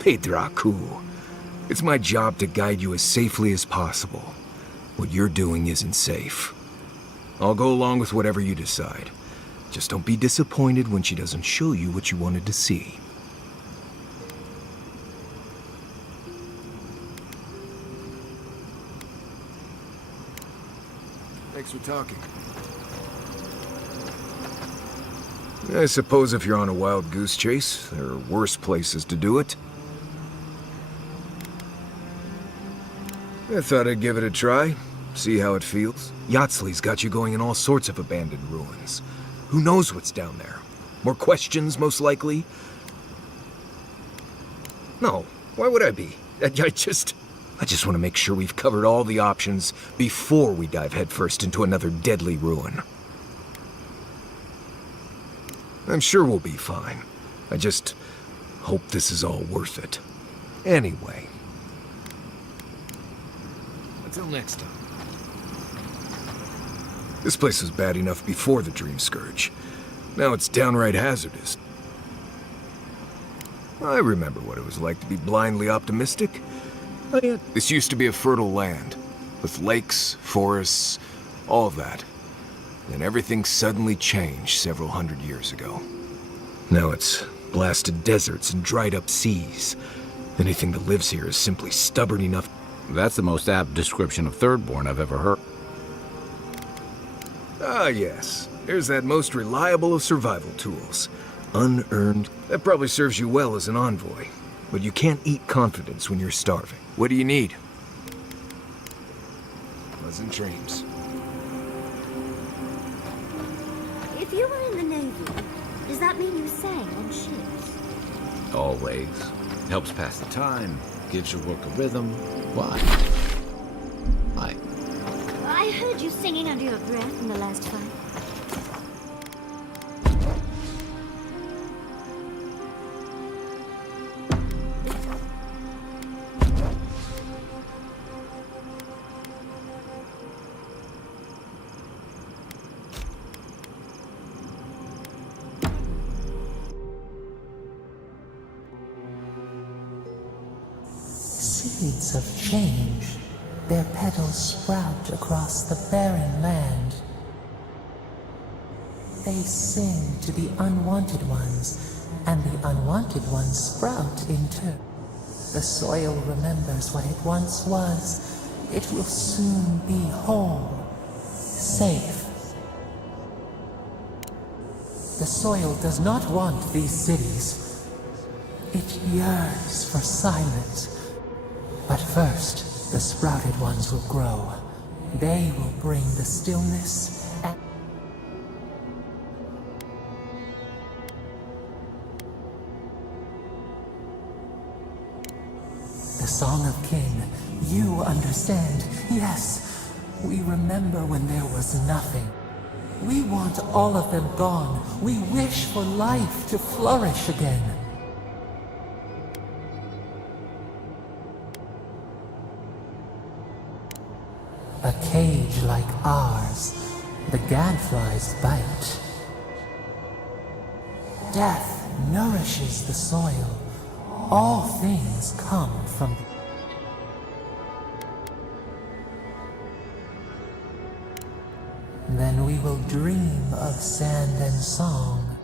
Pedraku. It's my job to guide you as safely as possible. What you're doing isn't safe. I'll go along with whatever you decide. Just don't be disappointed when she doesn't show you what you wanted to see. Thanks for talking. I suppose if you're on a wild goose chase, there are worse places to do it. I thought I'd give it a try, see how it feels. Yatsley's got you going in all sorts of abandoned ruins. Who knows what's down there? More questions, most likely? No, why would I be? I just want to make sure we've covered all the options before we dive headfirst into another deadly ruin. I'm sure we'll be fine. I just hope this is all worth it. Anyway. Until next time. This place was bad enough before the Dream Scourge. Now it's downright hazardous. I remember what it was like to be blindly optimistic. This used to be a fertile land, with lakes, forests, all of that. Then everything suddenly changed several hundred years ago. Now it's blasted deserts and dried up seas. Anything that lives here is simply stubborn enough. That's the most apt description of Thirdborn I've ever heard. Ah, yes. There's that most reliable of survival tools. Unearned. That probably serves you well as an envoy. But you can't eat confidence when you're starving. What do you need? Pleasant dreams. If you were in the Navy, does that mean you sang on ships? Always. Helps pass the time, gives your work a rhythm. Why? Why? I heard you singing under your breath in the last fight. Seeds of change, their petals sprout across the barren land. They sing to the unwanted ones, and the unwanted ones sprout in turn. The soil remembers what it once was. It will soon be whole, safe. The soil does not want these cities. It yearns for silence. But first, the sprouted ones will grow. They will bring the stillness and... The Song of King, you understand. Yes, we remember when there was nothing. We want all of them gone. We wish for life to flourish again. A cage like ours, the gadflies bite. Death nourishes the soil. All things come from Then we will dream of sand and song.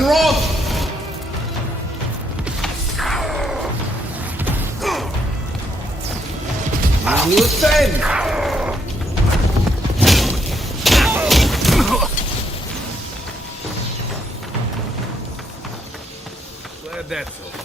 and Roth! You will ascend! Glad that's over.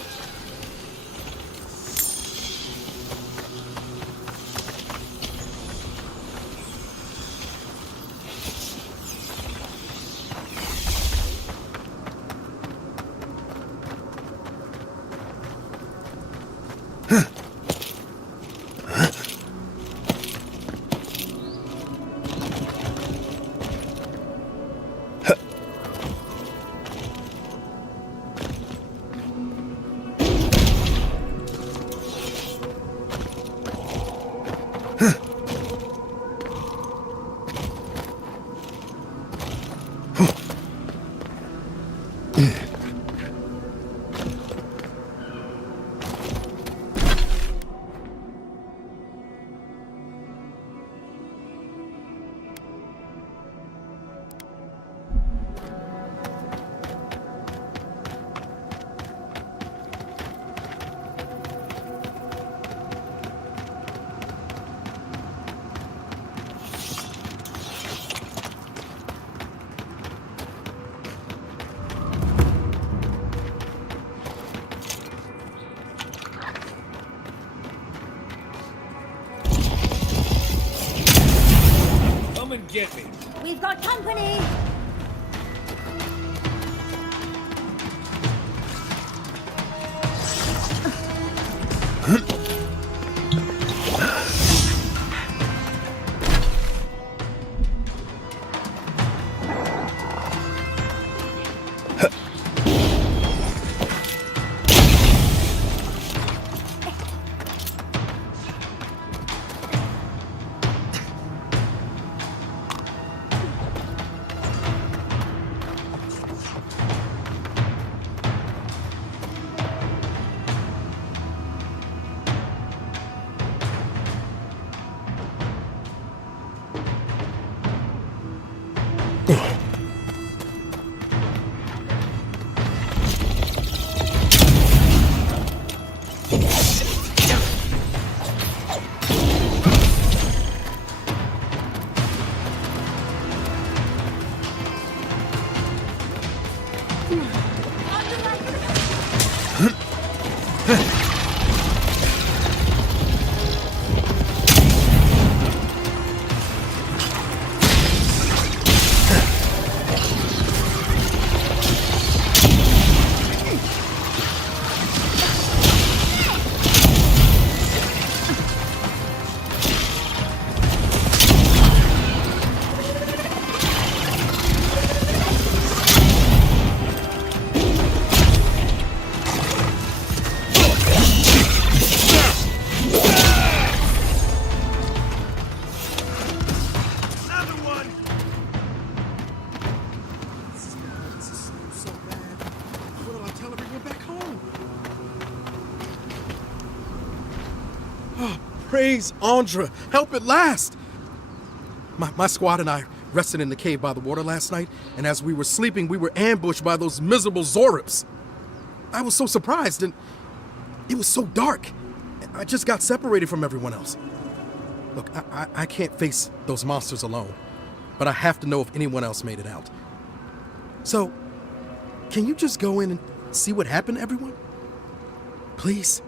Come and get me. We've got company! Praise Andra! Help at last! My squad and I rested in the cave by the water last night, and as we were sleeping, we were ambushed by those miserable Zorips. I was so surprised, and it was so dark. I just got separated from everyone else. Look, I can't face those monsters alone, but I have to know if anyone else made it out. So, can you just go in and see what happened to everyone? Please?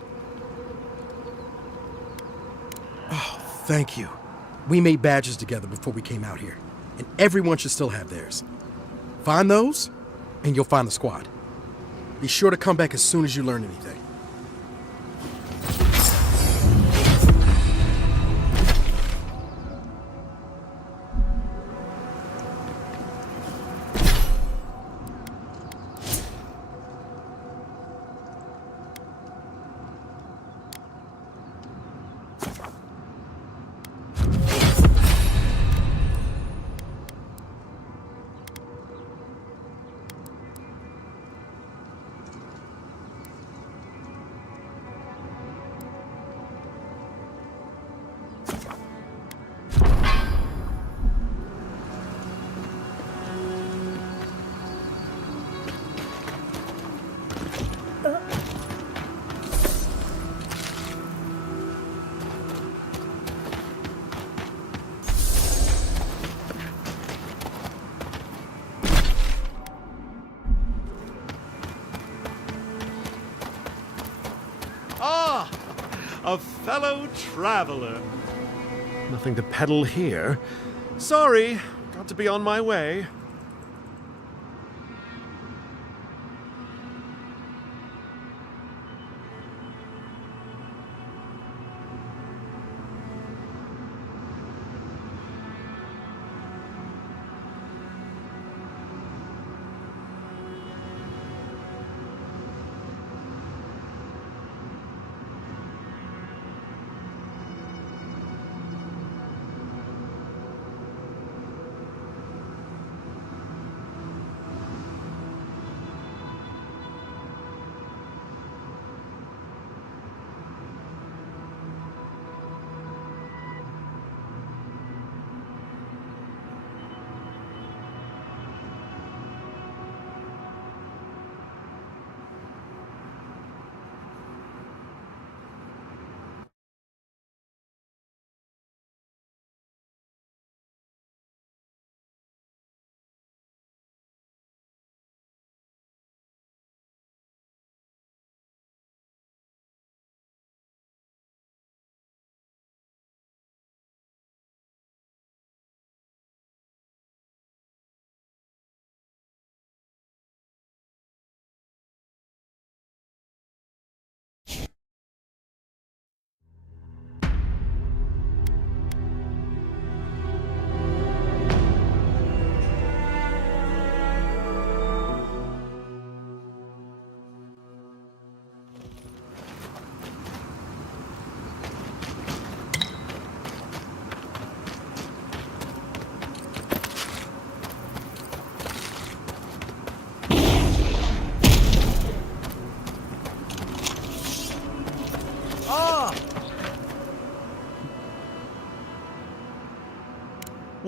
Oh, thank you. We made badges together before we came out here, and everyone should still have theirs. Find those, and you'll find the squad. Be sure to come back as soon as you learn anything. fellow traveler. Nothing to peddle here. Sorry, got to be on my way.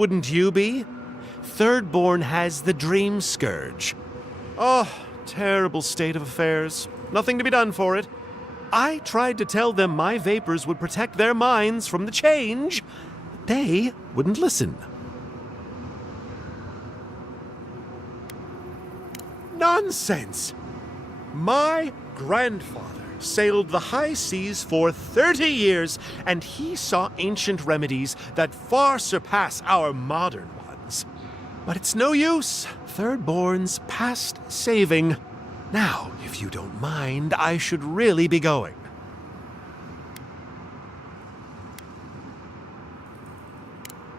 Wouldn't you be? Thirdborn has the Dream Scourge. Oh, terrible state of affairs. Nothing to be done for it. I tried to tell them my vapors would protect their minds from the change. They wouldn't listen. Nonsense! My grandfather sailed the high seas for 30 years, and he saw ancient remedies that far surpass our modern ones. But it's no use. Thirdborn's past saving. Now, if you don't mind, I should really be going.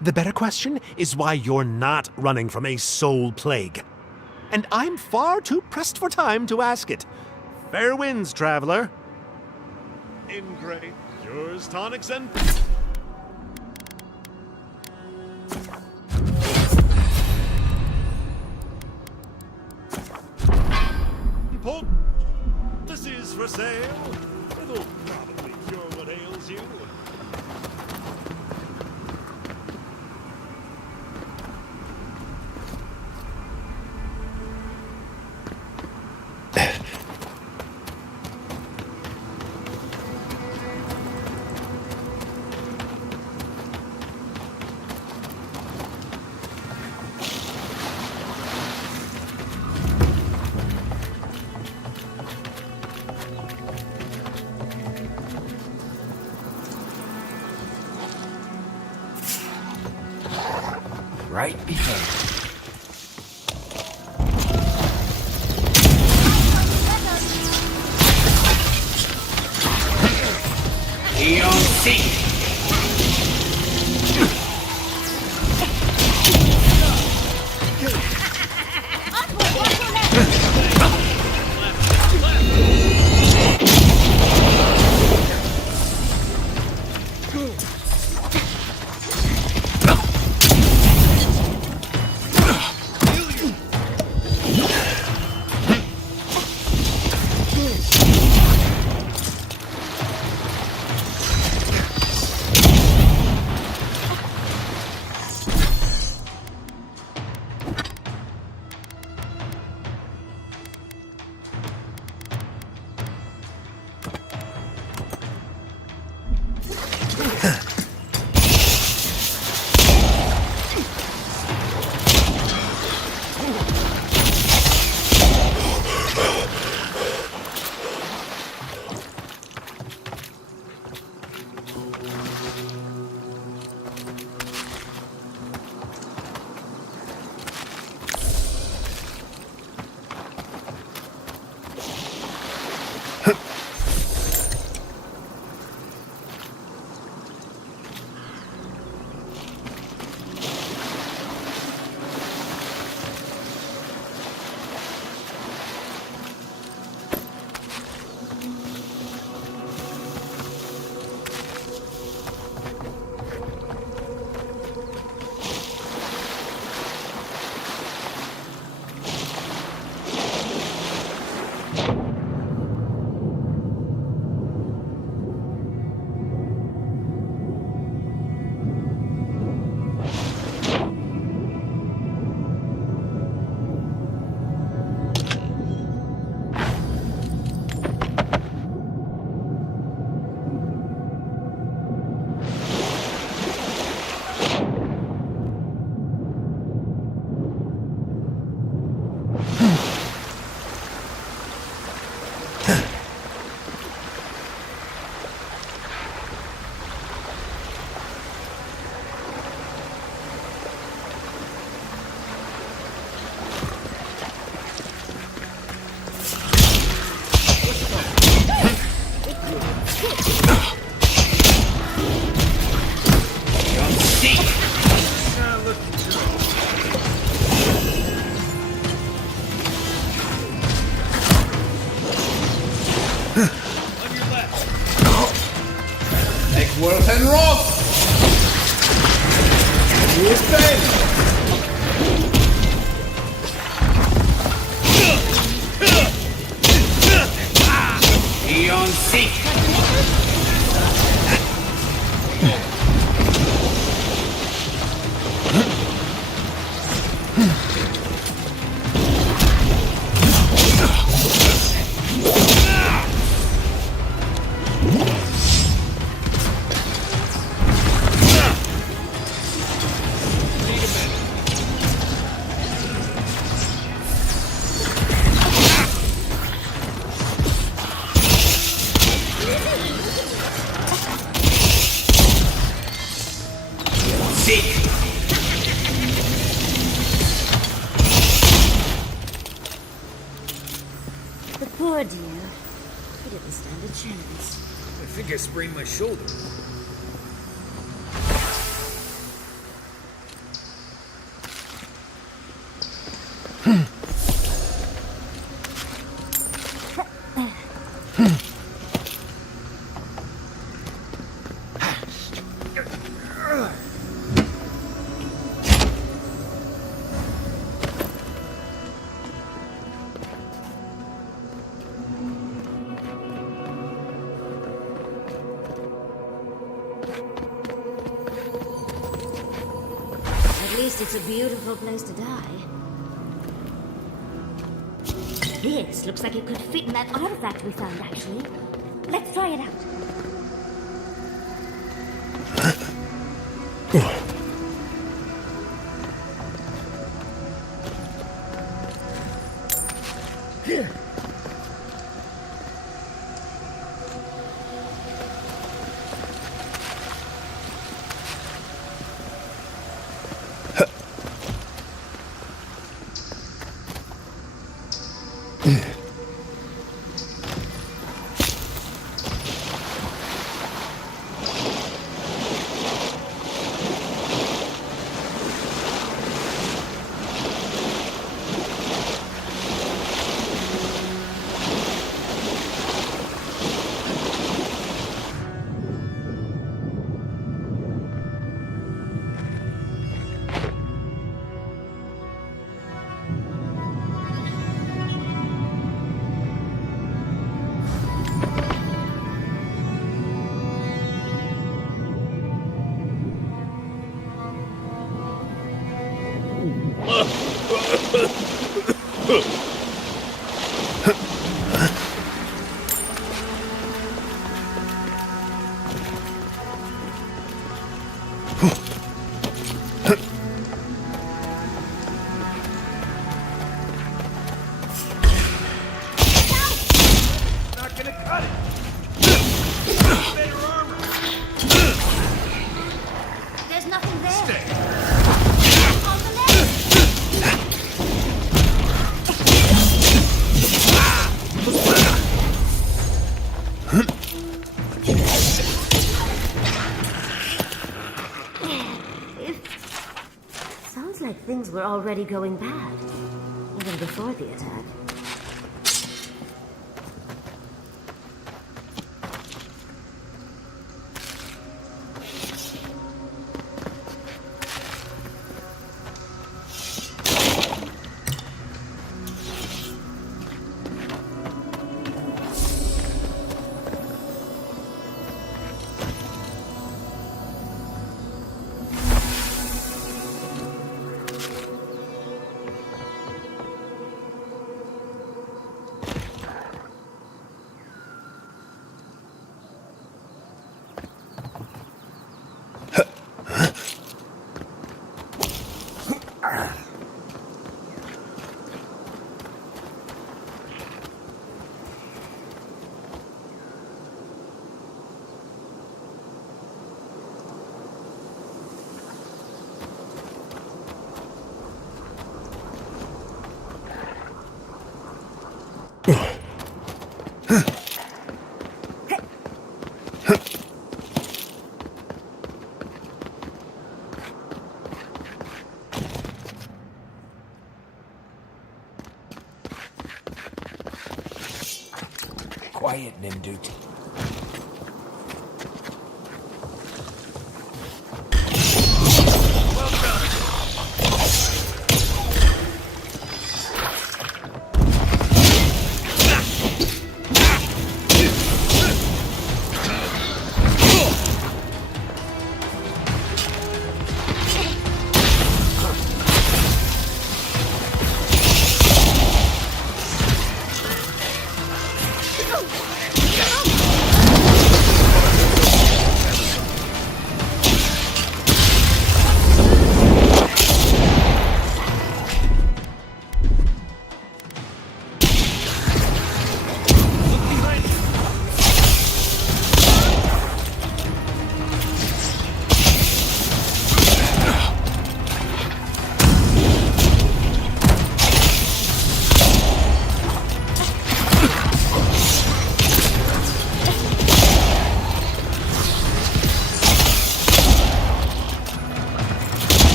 The better question is why you're not running from a soul plague. And I'm far too pressed for time to ask it. Fair winds, traveler. In great cures, tonics, and... This is for sale. It'll probably cure what ails you. Right behind you. EOC! Seek! The poor dear. He didn't stand a chance. I think I sprained my shoulder. At least it's a beautiful place to die. This looks like it could fit in that artifact we found, actually. Let's try it out. Here. Not gonna cut it! Better armor! There's nothing there. Stay! On the left. Sounds like things were already going bad, even before the attack. Quiet, dind't. Oh!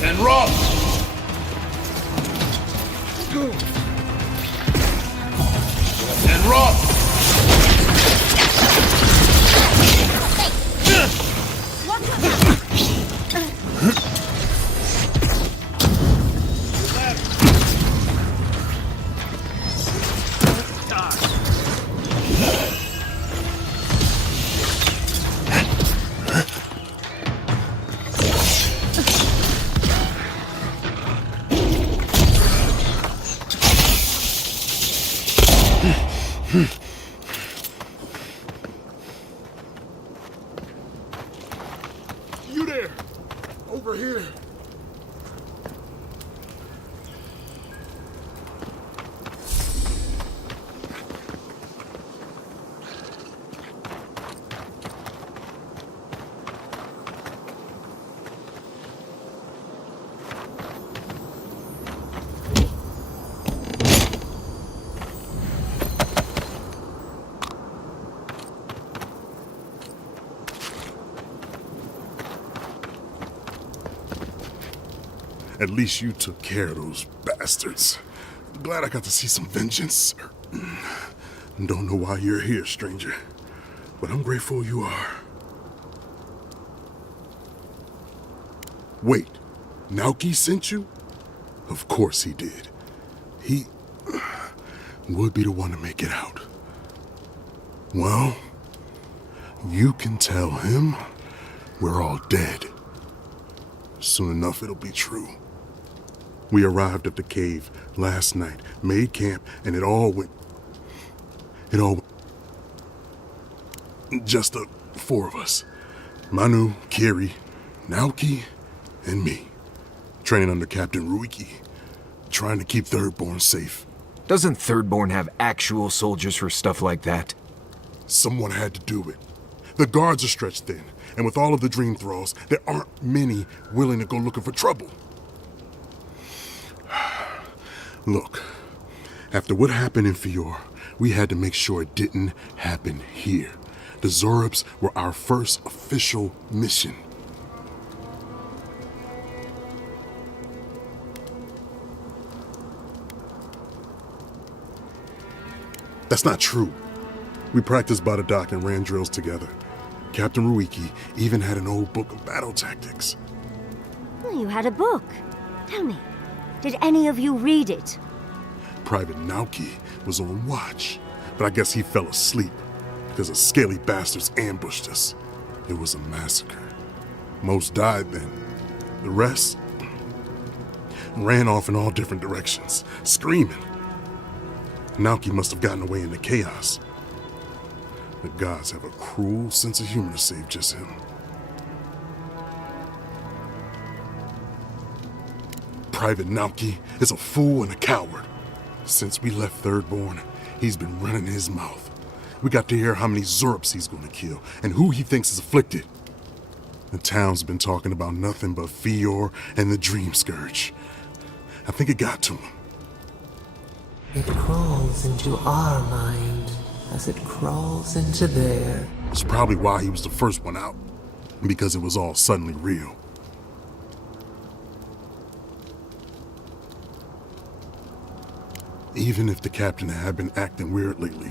And run! And run! You there! Over here! At least you took care of those bastards. Glad I got to see some vengeance. Don't know why you're here, stranger, but I'm grateful you are. Wait, Naoki sent you? Of course he did. He would be the one to make it out. Well, you can tell him we're all dead. Soon enough, it'll be true. We arrived at the cave last night, made camp, and it all went just the four of us. Manu, Kiri, Naoki, and me. Training under Captain Ruiki, trying to keep Thirdborn safe. Doesn't Thirdborn have actual soldiers for stuff like that? Someone had to do it. The guards are stretched thin, and with all of the dream thralls, there aren't many willing to go looking for trouble. Look, after what happened in Fior, we had to make sure it didn't happen here. The Zorops were our first official mission. That's not true. We practiced by the dock and ran drills together. Captain Ruiki even had an old book of battle tactics. You had a book. Tell me, did any of you read it? Private Naoki was on watch, but I guess he fell asleep because the scaly bastards ambushed us. It was a massacre. Most died then. The rest ran off in all different directions, screaming. Naoki must have gotten away in the chaos. The gods have a cruel sense of humor to save just him. Private Naoki is a fool and a coward. Since we left Thirdborn, he's been running his mouth. We got to hear how many Zorops he's gonna kill and who he thinks is afflicted. The town's been talking about nothing but Fior and the Dream Scourge. I think it got to him. It crawls into our mind as it crawls into theirs. It's probably why he was the first one out, because it was all suddenly real. Even if the captain had been acting weird lately,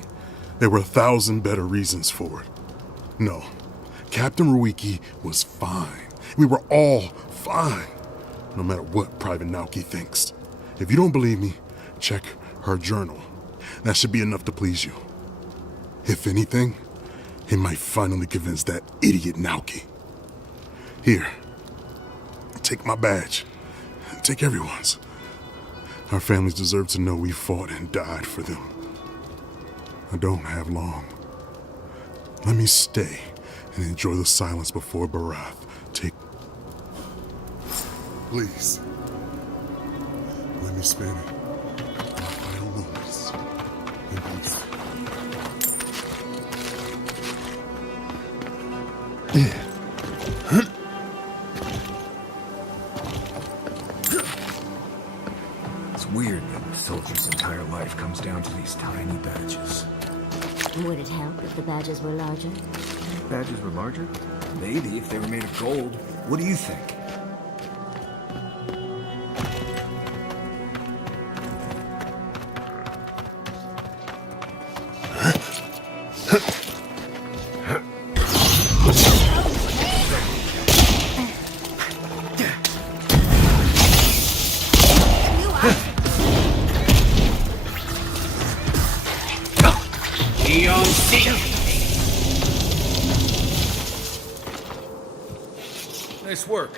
there were 1,000 better reasons for it. No, Captain Ruiki was fine. We were all fine. No matter what Private Naoki thinks. If you don't believe me, check her journal. That should be enough to please you. If anything, it might finally convince that idiot Naoki. Here, take my badge. Take everyone's. Our families deserve to know we fought and died for them. I don't have long. Let me stay and enjoy the silence before Barath. Please, let me spend my final moments in peace. It's weird that a soldier's entire life comes down to these tiny badges. Would it help if the badges were larger? Badges were larger? Maybe if they were made of gold. What do you think? Nice work.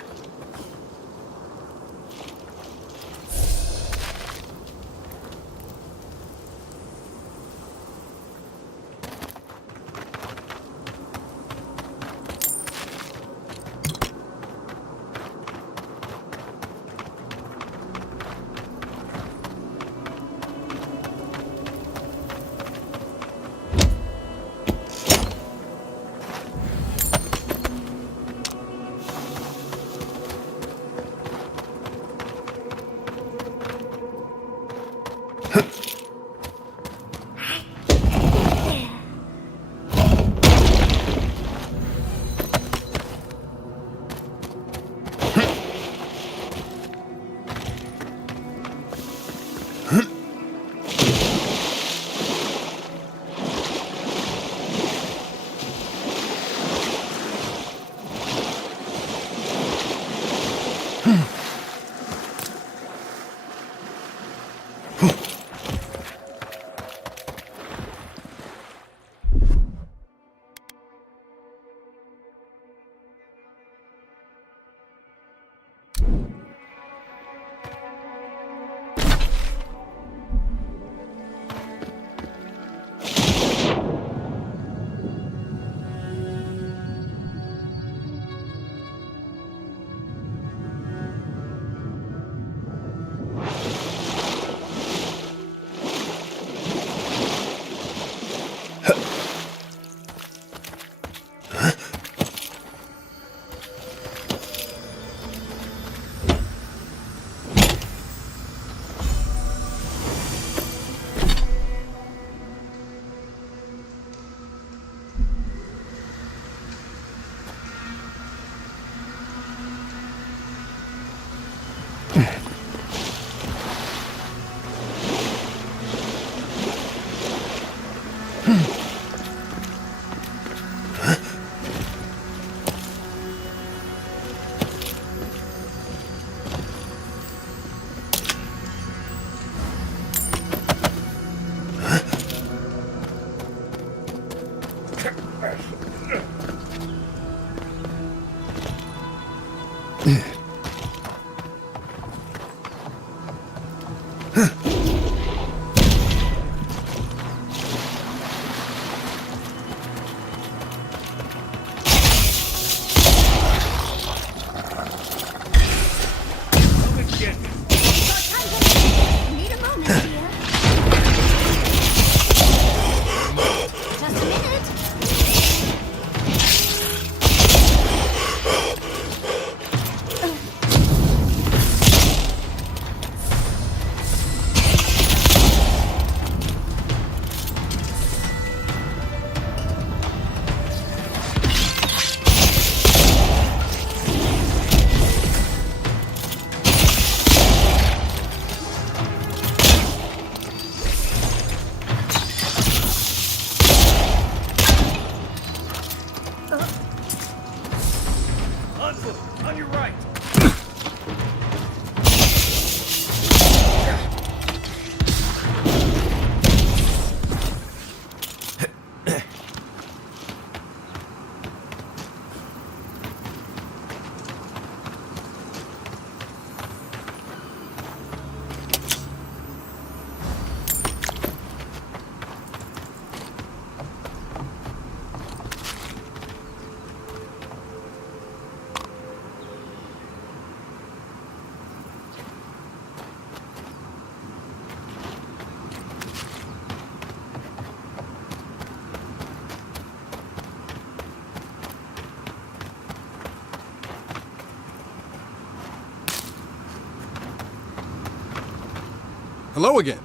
Hello again.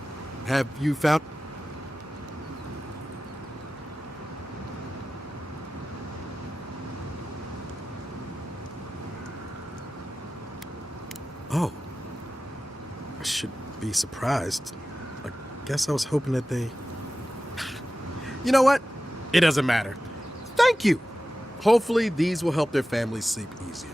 Have you found... Oh. I should be surprised. I guess I was hoping that they... You know what? It doesn't matter. Thank you. Hopefully these will help their families sleep easier.